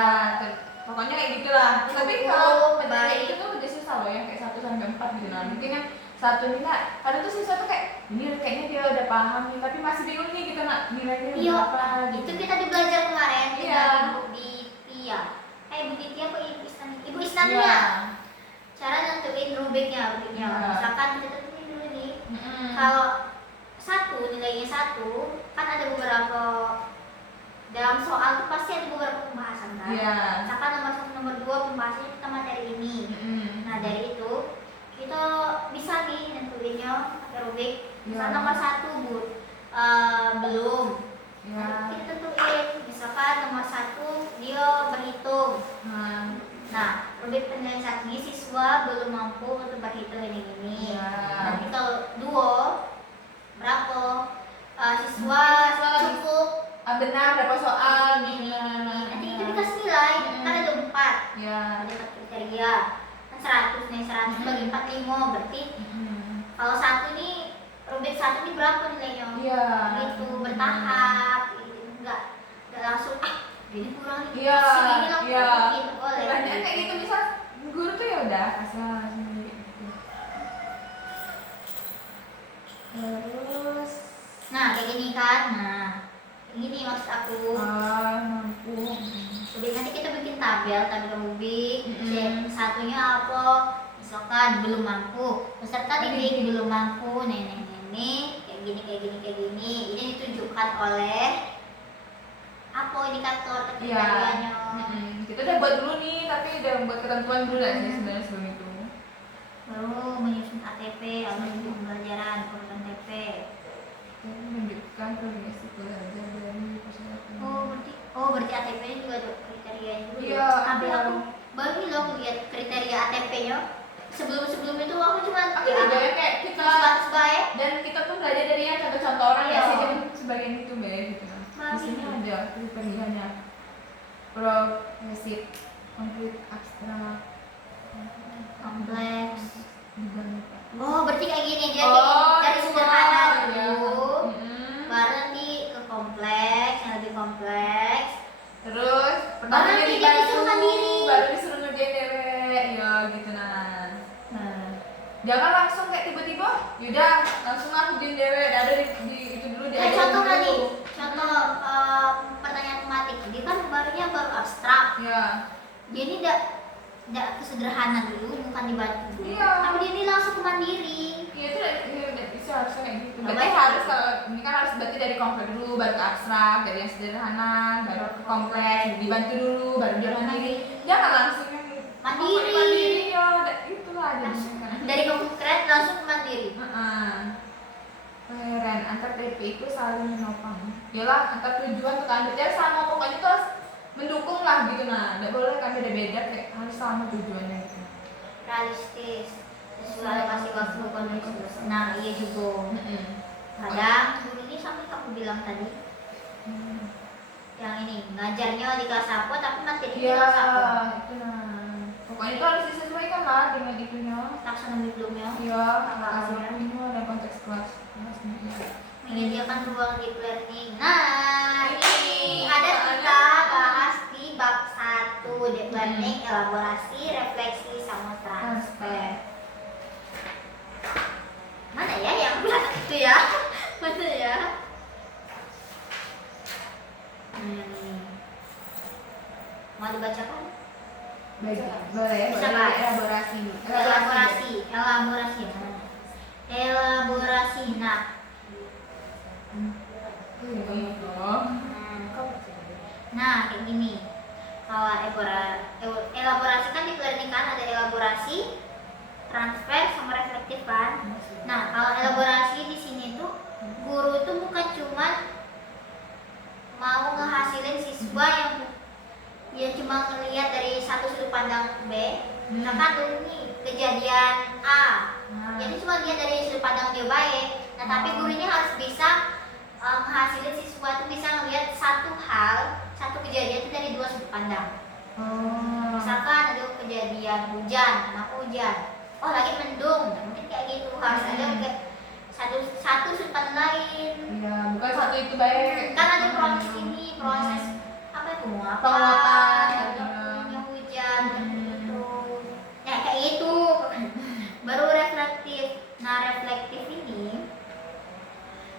pokoknya kayak gitulah. Tapi Cukup, kalau PTN baik. itu tuh udah susah loh yang kayak 1 sampai 4 gitu nah. Mungkin yang 1 nih nak, kadang tuh siswa tuh kayak ini kayaknya dia udah paham nih, tapi masih bingung nih gitu nak nilainya Iya, berapa itu gitu. kita belajar kemarin Iya. dengan Ibu di Tia. Ibu di Tia apa Ibu Isnan? Ibu Isnan Iya. ya. Cara nentuin rubiknya. Iya. Misalkan kita tentuin dulu nih. Mm-mm. Kalau 1 nilainya 1, kan ada beberapa dalam soal tuh pasti ada beberapa pembahasan kan. Iya. Misalkan nomor 1, nomor 2 pembahasannya kita materi ini. Mm-mm. Nah dari itu kita bisa nih nentuinnya pakai rubik. Misal Iya. nomor 1 Bu, belum. Iya. Kita tentuin, misalkan nomor 1 dia berhitung. Nah, rubik penilaian 1 ini siswa belum mampu untuk berhitung ini. Iya. Nanti kalau 2 berapa? Siswa Siswa cukup. Benar berapa soal nih. Nanti itu dikasih nilai. Kan ada 4. Iya. Ada 4 kriteria. Kan 100 nih, 100 bagi 45 berarti Mm-mm. kalau 1 ini rubik 1 ini berapa nilainya? Iya. Gitu bertahap, gitu. Enggak langsung ini kurang nih. Iya, Segini lah iya. gitu boleh. Banyak kayak gitu misal guru tuh ya udah asal sendiri gitu. Terus Nah, kayak gini kan. Nah, ini maksud aku. mampu. Rubik nanti kita bikin tabel rubik. Mm-mm. Satunya apa? Misalkan belum mampu. Peserta didik belum mampu. Nenek kayak gini. Ini ditunjukkan oleh apa indikator kriterianya. Kita udah buat dulu nih, tapi udah buat ketentuan dulu lah sih sebenarnya sebelum itu. progresif belajar dari persyaratan. Oh berarti ATP nya juga ada kriteria juga. Iya, Tapi ada. aku baru nih loh lihat kriteria ATP nya. Sebelum itu aku cuma Aku juga ya kayak kita sebatas baik. dan kita pun belajar dari yang contoh-contoh orang ya Iya. sih kan sebagian itu Mbak gitu kan. Di sini ada kriterianya progresif, konkret, abstrak, Kompleks. dinamika. Oh berarti kayak gini dia Oh, dari iya. sederhana Iya. dulu, Mm-mm. baru nanti ke kompleks, yang lebih kompleks. Terus pertamanya nanti dia dibantu, disuruh mandiri. baru disuruh ngerjain dewek, ya gitu nah. Jangan langsung kayak tiba-tiba, yaudah langsung aku kerjain dewek, ada di itu dulu di Contoh tadi, contoh pertanyaan tematik, dia kan barunya baru abstrak. Ya. Dia ini tidak kesederhana dulu, bukan dibantu dulu. Iya. Tapi dia ini langsung ke mandiri. Iya itu udah bisa harusnya kayak gitu. Nah, Berarti baik. harus kalau ini kan harus berarti dari kompleks dulu, baru ke abstrak, dari yang sederhana, baru ke kompleks, dibantu dulu, baru dia mandiri. Jangan langsung yang Mandiri. Mandiri ya, itulah jadinya kan. Dari konkret langsung ke mandiri. Keren, antar TP itu saling menopang. Yalah, antar tujuan tuh kan berarti sama pokoknya tuh harus mendukung lah gitu nah. Nggak boleh kan beda-beda kayak harus sama tujuannya gitu. Realistis, sesuai kasih waktu konteks. Nah iya juga. Kadang guru ini sampai kamu bilang tadi, yang ini ngajarnya di kelas apa tapi materinya di Iya, kelas apa. itu nah. Pokoknya itu harus disesuaikan lah dengan itunya. Taksonomi belumnya. Iya, kasih waktunya dan konteks kelasnya. Menyediakan ruang deep learning. Nah, ini ada Soalnya- kita bahas di bab 1 deep learning, elaborasi, refleksi, sama transfer. Mana ya yang belakang itu ya? Mana ya? Nih. Mau dibacakan? Boleh, Bisa, boleh Kak. elaborasi. Elaborasi. Mana? Elaborasi. Nah, Nah, kayak gini. Kalau elaborasi kan di learning kan ada elaborasi, transfer sama reflektif kan. Nah, kalau elaborasi di sini tuh guru tuh bukan cuman mau ngehasilin siswa yang dia cuma ngelihat dari satu sudut pandang B. Misalkan dulu nih kejadian A, jadi cuma lihat dari sudut pandang dia baik. Nah, tapi gurunya harus bisa menghasilin siswa itu bisa melihat satu hal, satu kejadian itu dari dua sudut pandang. Misalkan ada kejadian hujan, oh lagi mendung, mungkin kayak gitu harus ada kayak satu sudut pandang lain. Iya, bukan satu itu baik. Kan ada proses ini, proses apa itu? Penguatan, Turunnya hujan, gitu. Ya kayak itu. Baru reflektif. Nah, reflektif ini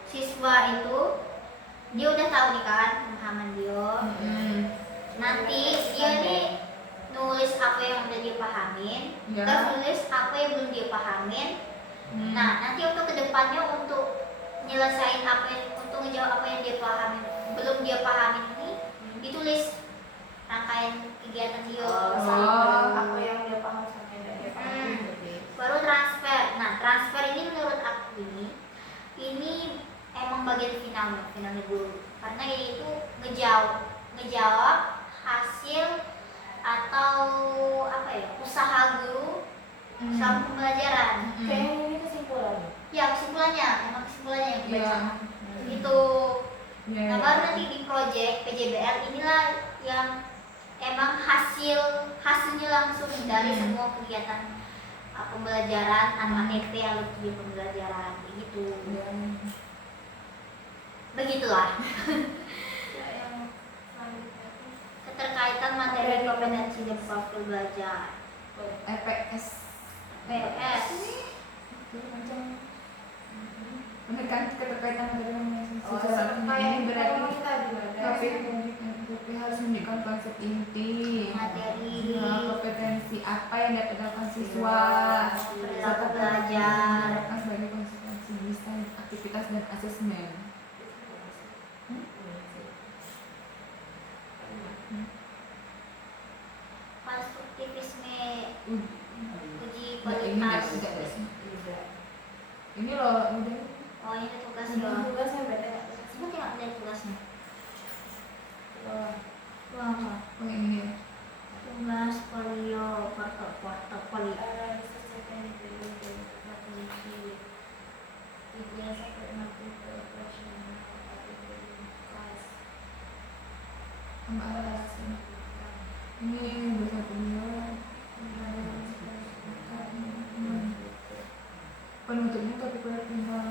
siswa itu dia udah tahu nih kan pemahaman dia. Nanti dia nih nulis apa yang udah dia pahamin, Ya. terus nulis apa yang belum dia pahamin. Nah, nanti untuk kedepannya untuk nyelesain untuk ngejawab apa yang dia pahamin belum dia pahamin ini ditulis rangkaian kegiatan dia. Apa yang dia paham sama yang tidak dia paham. Baru transfer. Nah, transfer ini menurut aku ini emang bagian finalnya guru, karena itu ngejawab hasil atau apa ya usaha guru selama pembelajaran. Kayaknya ini kesimpulan. Ya kesimpulannya yang kebaca. Itu. Nah, Ya. baru nanti di project PJBL inilah yang emang hasilnya langsung dari semua kegiatan pembelajaran atau ATP yang lebih pembelajaran gitu. Begitulah Yang selanjutnya tuh keterkaitan materi kompetensi dan profil belajar. EPS. PS. Bener kan keterkaitan dengan kayak ini berarti ngomong tadi KP harus menunjukkan konsep inti Materi. kompetensi apa yang dapat dilakukan siswa Perilaku belajar. sebagai konsekuensi desain aktivitas dan asesmen. Konstruktivisme uji Nah, ini nggak kualitas. tidak ini loh udah Oh ini tugas Udah ya. tugas yang beda. Coba tengok dari tugasnya. Wah. Wah, Oh ini ya. tugas polio, portofolio. Analisis CP yang dipilih matematik 3 sampai 6 tipe operasional kelas. Ini bahasa dunia. Penutupnya tapi kuliah tunggal.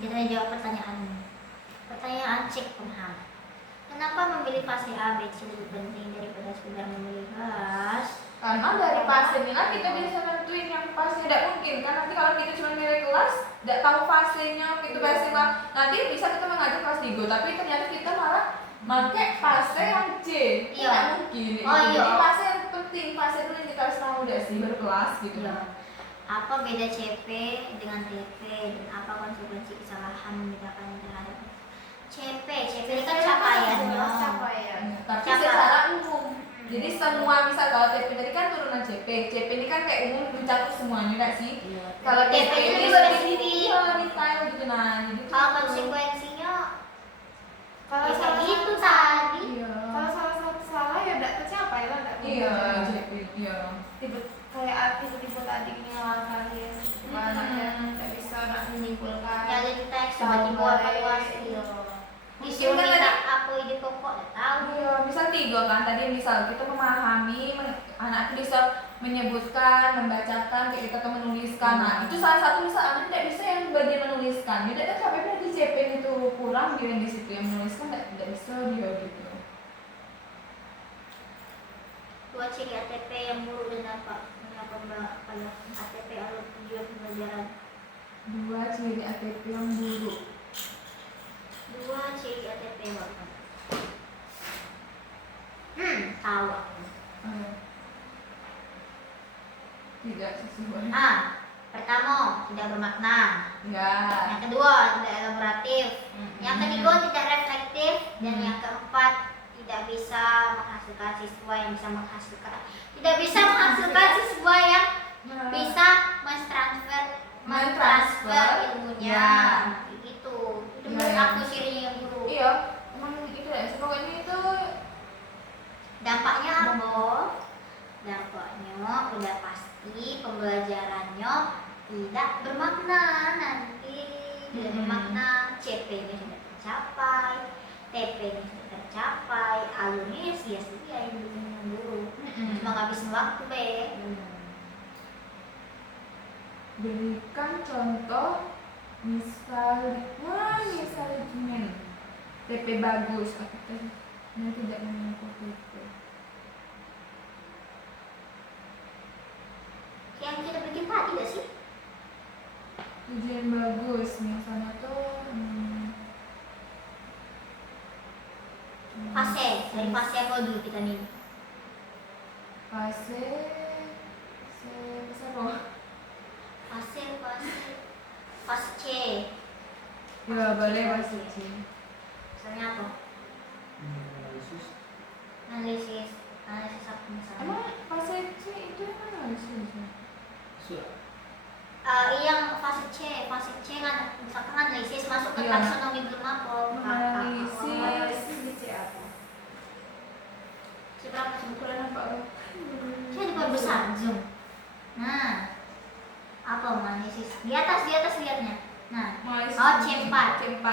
Kita jawab pertanyaan ini. Pertanyaan cek paham. Kenapa memilih fase A, B, C lebih penting daripada sekedar memilih kelas? Karena dari fasenya lah kita bisa nentuin yang fasenya. Tidak mungkin kan nanti kalau kita cuma milih kelas, tidak tahu fasenya, itu biasanya lah. Nanti bisa kita mengajar kelas 3, tapi ternyata kita malah pakai fase yang C. Iya. Tidak mungkin. Oh, Jadi iya. fase yang penting, fase dulu yang kita harus tahu udah sih baru kelas gitu. Ya. Apa beda CP dengan TP dan apa konsekuensi kesalahan membedakan terhadap CP? CP ini kan capaiannya. Capaian. Tapi Capaian. secara umum. Jadi semua misal kalau TP tadi kan turunan CP, CP ini kan kayak umum mencakup semuanya enggak sih? Kalau TP TP itu ini juga spesifik, detail gitu nah. Jadi Kalau konsekuensinya Kalau ya salah kayak gitu satu tadi. iya. Kalau salah satu salah ya enggak tercapai lah, enggak Iya, CP. Iya. Kayak tiba-tiba tadi ngelangkahin nggak bisa nak menyimpulkan. Nyalin teks tiba-tiba evaluasi. Disuruh Mungkin kan minta tadi- apa ide pokok nggak tahu. Iya, misal 3 kan tadi misal kita memahami, anak itu bisa menyebutkan, membacakan, kayak kita atau menuliskan. Nah, itu salah satu misal anak tidak bisa yang bagian menuliskan. Dia tidak sampai berarti CP itu kurang dia di situ yang menuliskan tidak bisa dia gitu. Dua ciri ATP yang buruk dan apa? Pada ATP alur tujuan pembelajaran. 2 ciri ATP yang buruk. Dua ciri ATP yang buruk. Tahu aku. Tidak sesuai. Pertama, tidak bermakna. Ya. Yang kedua, tidak elaboratif. Yang ketiga, tidak reflektif. Dan yang keempat, tidak bisa menghasilkan siswa yang bisa menghasilkan. Tidak bisa menghasilkan siswa yang bisa mentransfer ilmunya. Ya. Gitu. Itu Ya, menurut ya. aku cirinya yang buruk. Iya, emang itu ya. Pokoknya itu Dampaknya apa? Dampaknya udah pasti pembelajarannya tidak bermakna nanti. Tidak bermakna. CP-nya sudah tercapai, TP-nya sudah tercapai, alurnya ya sia-sia yang buruk. Cuma ngabisin waktu be. berikan contoh misalnya TP bagus aku tidak mengaku TP Yang kita bikin tadi gak sih? ujian bagus misalnya tuh Fase, dari fase apa dulu kita nih? fase apa? Fase C. Ya boleh fase C. Misalnya apa? Analisis apa misalnya? Emang fase C itu yang mana sih? Yang fase C kan misalkan analisis masuk ke Iya. taksonomi belum apa? Analisis. di C apa? Seberapa Ukuran apa? Saya diperbesar zoom. Nah, apa analisis? Di atas lihatnya. Nah, C4. C4.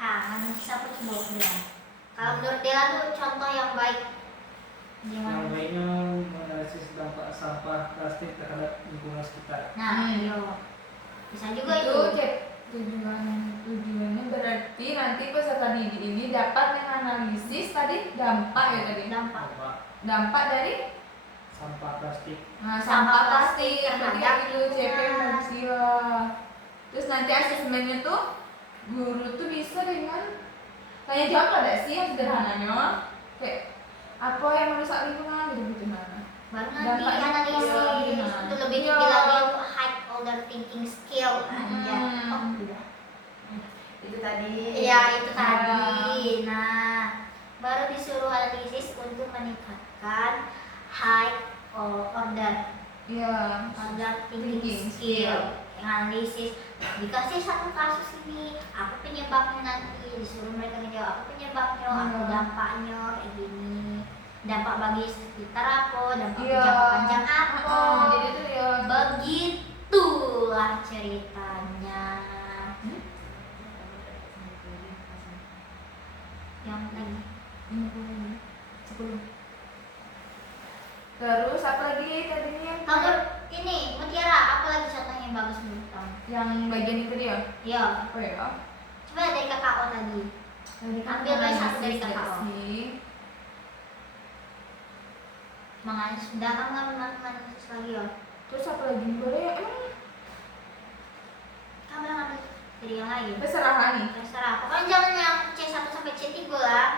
Analisis apa coba aku bilang? Kalau menurut Dela tuh contoh yang baik. Yang Gimana? baiknya menganalisis dampak sampah plastik terhadap lingkungan sekitar. Nah, iya. Bisa juga itu itu. cek tujuannya berarti nanti peserta didik ini dapat menganalisis tadi dampak ya tadi dampak dari Sampah plastik. sampah plastik terhadap terhadap itu CP lingkungan. manusia. Terus nanti asesmennya tuh guru tuh bisa dengan tanya jawab ada sih yang sederhananya kayak apa yang merusak lingkungan gitu nah. Baru nanti Dampaknya analisis apa? itu lebih Iya. tinggi lagi untuk high order thinking skill aja. Oh, udah. Itu tadi. Iya, itu tadi. Nah, baru disuruh analisis untuk meningkatkan high order Iya. agar Thinking thinking skill. skill, analisis. Dikasih satu kasus ini, apa penyebabnya, nanti disuruh mereka ngejawab apa penyebabnya, apa Iya. dampaknya, kayak gini. Dampak bagi sekitar apa, dampak Iya. jangka panjang apa. Jadi itu ya. Begitulah ceritanya. Yang lagi. 10. Terus apa lagi tadinya? Kamu ini Mutiara, apa lagi contohnya yang bagus menurut kamu? Yang bagian itu dia. Ya, Apa ya? coba dari KKO tadi. Ambil aja satu dari KKO. Menganalisis, sudah kamu menganalisis lagi ya. Terus apa lagi boleh ya? Kamu yang ambil dari yang lain. Terserah nih. Terserah. Pokoknya jangan yang C1 sampai C3 lah.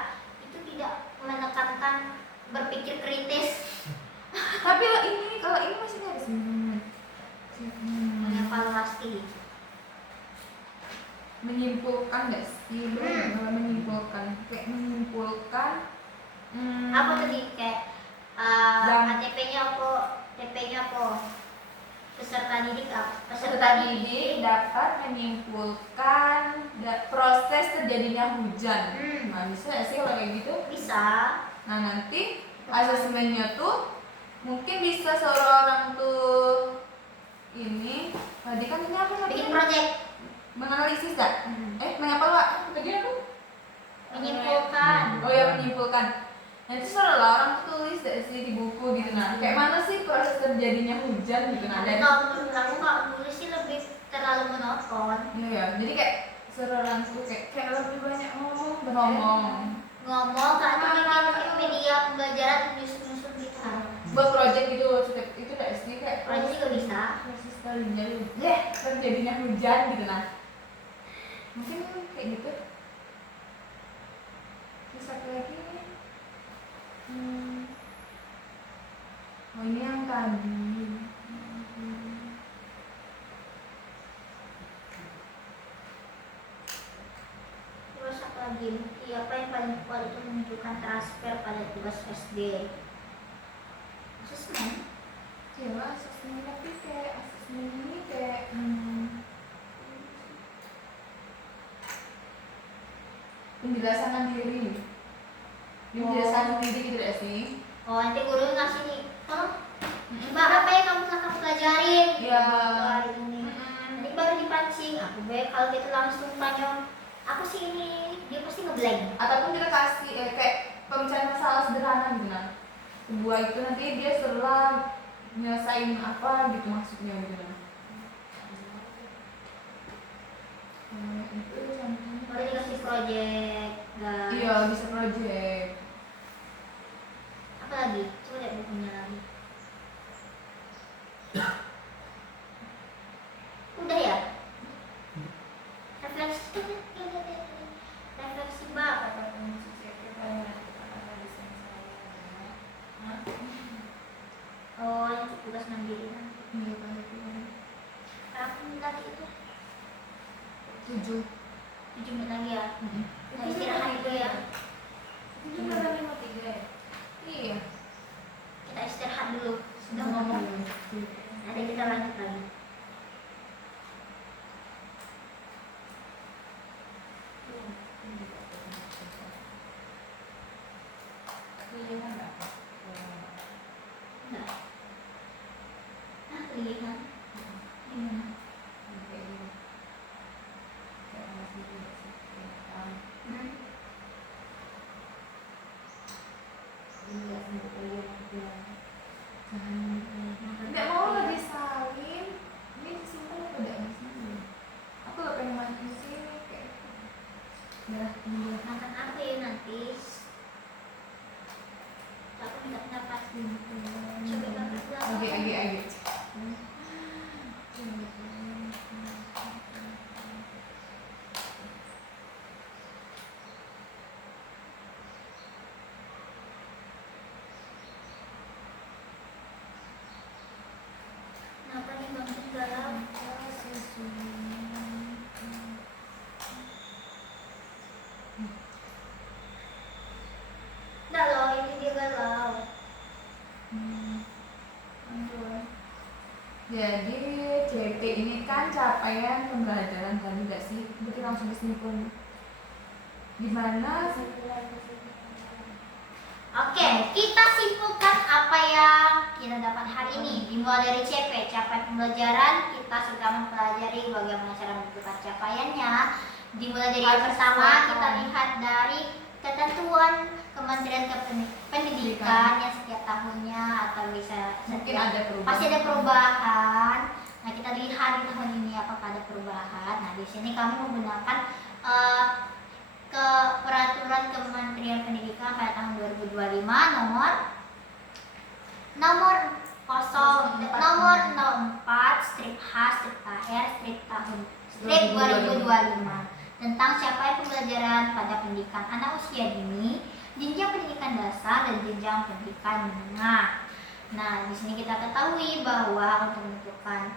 Itu tidak menekankan berpikir kritis, Tapi kalau ini masih ada sih. mengevaluasi. Menyimpulkan nggak sih? Kalau menyimpulkan kayak menyimpulkan. Apa tadi kayak Jam. HTP-nya apa? TP-nya apa? Peserta didik apa? Peserta didik dapat menyimpulkan proses terjadinya hujan. Nah, bisa nggak sih kalau kayak gitu? Bisa. Nah, nanti asesmennya tuh mungkin bisa seorang tuh ini tadi kan ini apa tadi? Bikin project. Menganalisis gak? Mengevaluasi tadi aku? Menyimpulkan. Oh ya, menyimpulkan. Nanti seolah orang tuh tulis gak sih di buku gitu, nah kayak mana sih proses terjadinya hujan gitu, nah dan Kalau menurut aku kalau nulis sih lebih terlalu monoton. iya ya, jadi kayak seorang tuh kayak lebih banyak ngomong Ngomong kan bikin media pembelajaran nyusun gitu. buat project gitu, itu gak sih kayak Project juga bisa. proses terjadinya hujan gitu, nah mungkin kayak gitu. Terus satu lagi oh ini yang tadi. Terus apa lagi? Bukti apa yang paling kuat itu menunjukkan transfer pada tugas SD. Asesmen. Ya, asesmen tapi kayak asesmen ini kayak penjelasan diri. Penjelasan diri gitu gak sih? Oh, nanti guru ngasih nih. Mbak, apa yang kamu pelajarin? Iya. Gitu, hari ini. Nanti baru dipancing. Aku kalau gitu langsung tanya apa sih ini? Dia pasti ngeblank. Ataupun kita kasih kayak pemecahan masalah sederhana gitu, nah sebuah itu nanti dia setelah nyelesain apa gitu maksudnya gitu, nah itu contohnya. Baru dikasih project. Guys. Iya, bisa project. Apa lagi? Coba lihat bukunya lagi. Udah ya? Refleksi. Refleksi mbak. Oh, yang tugas mandiri nanti. Iya, banyak banget. Aku lagi itu 7. 7 menit lagi ya. Nah, istirahat dulu ya. Itu berapa 53 ya? Iya. Kita istirahat dulu. Sudah ngomong. Nanti kita lanjut lagi. Enggak. Pilihan. Gimana? Nggak mau lagi salin. Ini disimpan apa enggak di sini? Aku gak pengen mati di sini kayak. Udah, udah. Makan apa ya nanti? Aku minta pendapat. Coba makan dulu. Agi. Kenapa nih bang galau? Enggak loh, ini dia galau. Jadi CP ini kan capaian pembelajaran tadi nggak sih? Berarti langsung kesimpulan. Gimana? Oke, kita simpulkan apa yang kita dapat hari ini. Dimulai dari CP, capaian pembelajaran, kita sudah mempelajari bagaimana cara menentukan capaiannya. Dimulai dari yang pertama, kita lihat dari ketentuan Kementerian Pendidikan yang setiap tahunnya atau bisa Mungkin ada perubahan. pasti ada perubahan. Nah, kita lihat di tahun ini apakah ada perubahan. Nah, di sini kami menggunakan ke peraturan Kementerian Pendidikan pada tahun 2025 nomor 04 strip H strip KR strip tahun strip 2025 tentang capaian pembelajaran pada pendidikan anak usia dini, jenjang pendidikan dasar dan jenjang pendidikan menengah. Nah, di sini kita ketahui bahwa untuk menentukan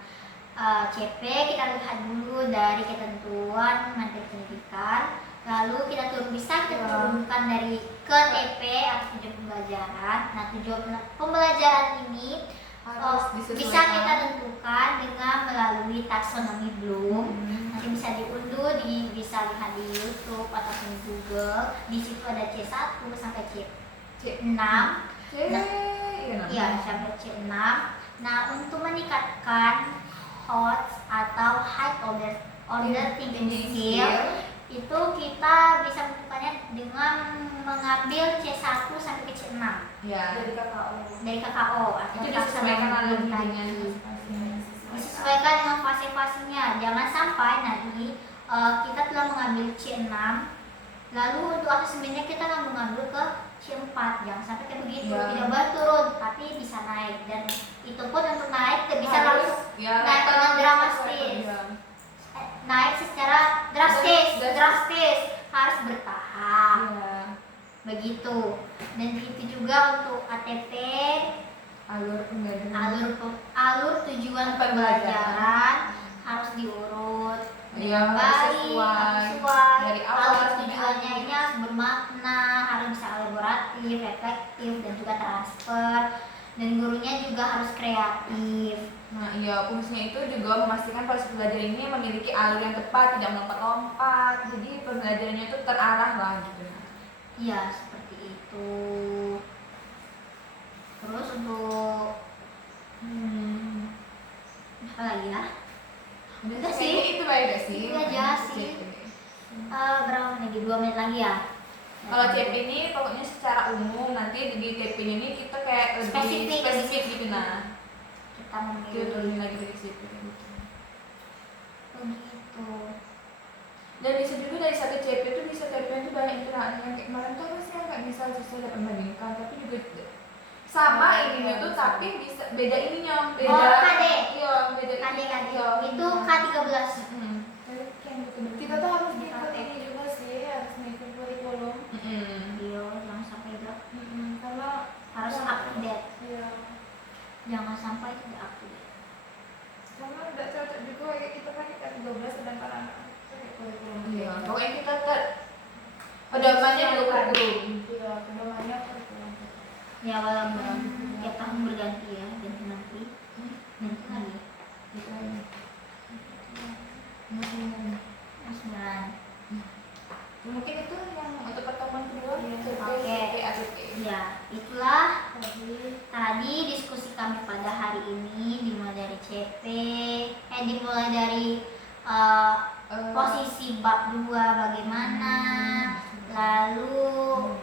CP kita lihat dulu dari ketentuan Menteri Pendidikan, lalu kita bisa turunkan dari ke TP atau tujuan pembelajaran. Nah, tujuan pembelajaran ini Harus bisa disesuaikan. kita tentukan dengan melalui taksonomi Bloom. Nanti bisa diunduh, bisa lihat di YouTube ataupun di Google. Di situ ada C1 sampai C6. Iya, sampai C6. Nah, untuk meningkatkan HOTS atau High Order Thinking Skill itu kita bisa menentukannya dengan mengambil C1 sampai ke C6 Ya. Dari KKO. dari KKO atau Itu disesuaikan lagi taksonomi dengan tadi. fase-fase. Disesuaikan dengan fase-fasenya. Jangan sampai nanti kita telah mengambil C6 lalu untuk asemennya kita akan mengambil ke C4. Jangan sampai kayak begitu. Ya. Tidak boleh turun tapi bisa naik, dan itu pun untuk naik tidak bisa langsung ya, naik dengan drastis. Ya. Naik secara drastis harus bertahap. Ya. Begitu. Dan begitu juga untuk ATP, Alur pembelajaran. alur tujuan pembelajaran harus diurut Iya, dengan harus baik, sesuai. harus sesuai. Dari awal Alur sampai tujuannya akhir. ini harus bermakna, harus bisa elaboratif, reflektif, dan juga transfer. Dan gurunya juga harus kreatif. Nah, iya, fungsinya itu juga memastikan proses belajar ini memiliki alur yang tepat, tidak melompat-lompat. Jadi pembelajarannya itu terarah lah gitu. Iya, seperti itu. Terus untuk apa lagi ya? Udah sih. Kayaknya itu baik gak sih? Itu aja sih. Berapa menit lagi? 2 menit lagi ya? Kalau CP ini pokoknya secara umum, nanti di CP ini kita kayak lebih spesifik gitu. Nah, kita memilih itu turunin lagi dari CP gitu. begitu. Dan bisa juga dari satu CP itu bisa CP itu banyak internal yang kayak kemarin tuh apa sih yang nggak bisa sesuai dapat membandingkan, tapi juga sama ininya tuh tapi bisa beda ininya, beda. Oh, KD. Iya, beda KD iya. itu K13. Kita tuh harus ikut ini juga sih, harus ngikut kurikulum. Iya, jangan sampai drop. Karena Harus update. Iya. Jangan sampai tidak update. Karena udah cocok juga kayak kita pakai K13 sedangkan anak pakai kurikulum. Iya, pokoknya kita pedomannya juga kurikulum. Iya, pedomannya kurikulum. Ya, walaupun tiap tahun berganti ya, ganti nanti. Nanti lagi. Gitu aja. Mungkin itu yang untuk pertemuan kedua. Iya. CP, Oke. CP, ACP. Ya, itulah tadi diskusi kami pada hari ini, dimulai dari CP, dimulai dari posisi bab 2 bagaimana, lalu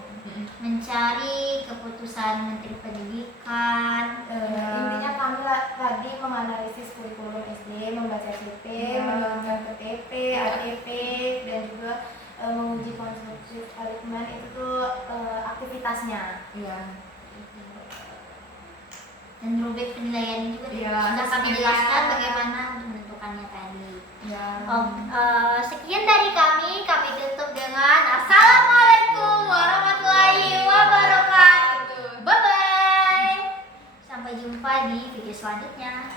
mencari keputusan Menteri Pendidikan. Intinya kami tadi menganalisis kurikulum SD, membaca CP, menurunkan ke TP, ATP, dan juga menguji konstruksi argumen itu tuh aktivitasnya. Iya. Dan rubrik penilaian juga Iya, sudah kami semuanya. jelaskan bagaimana untuk menentukannya tadi. Ya. Sekian dari kami tutup dengan Assalamualaikum warahmatullahi wabarakatuh. Bye bye. Sampai jumpa di video selanjutnya.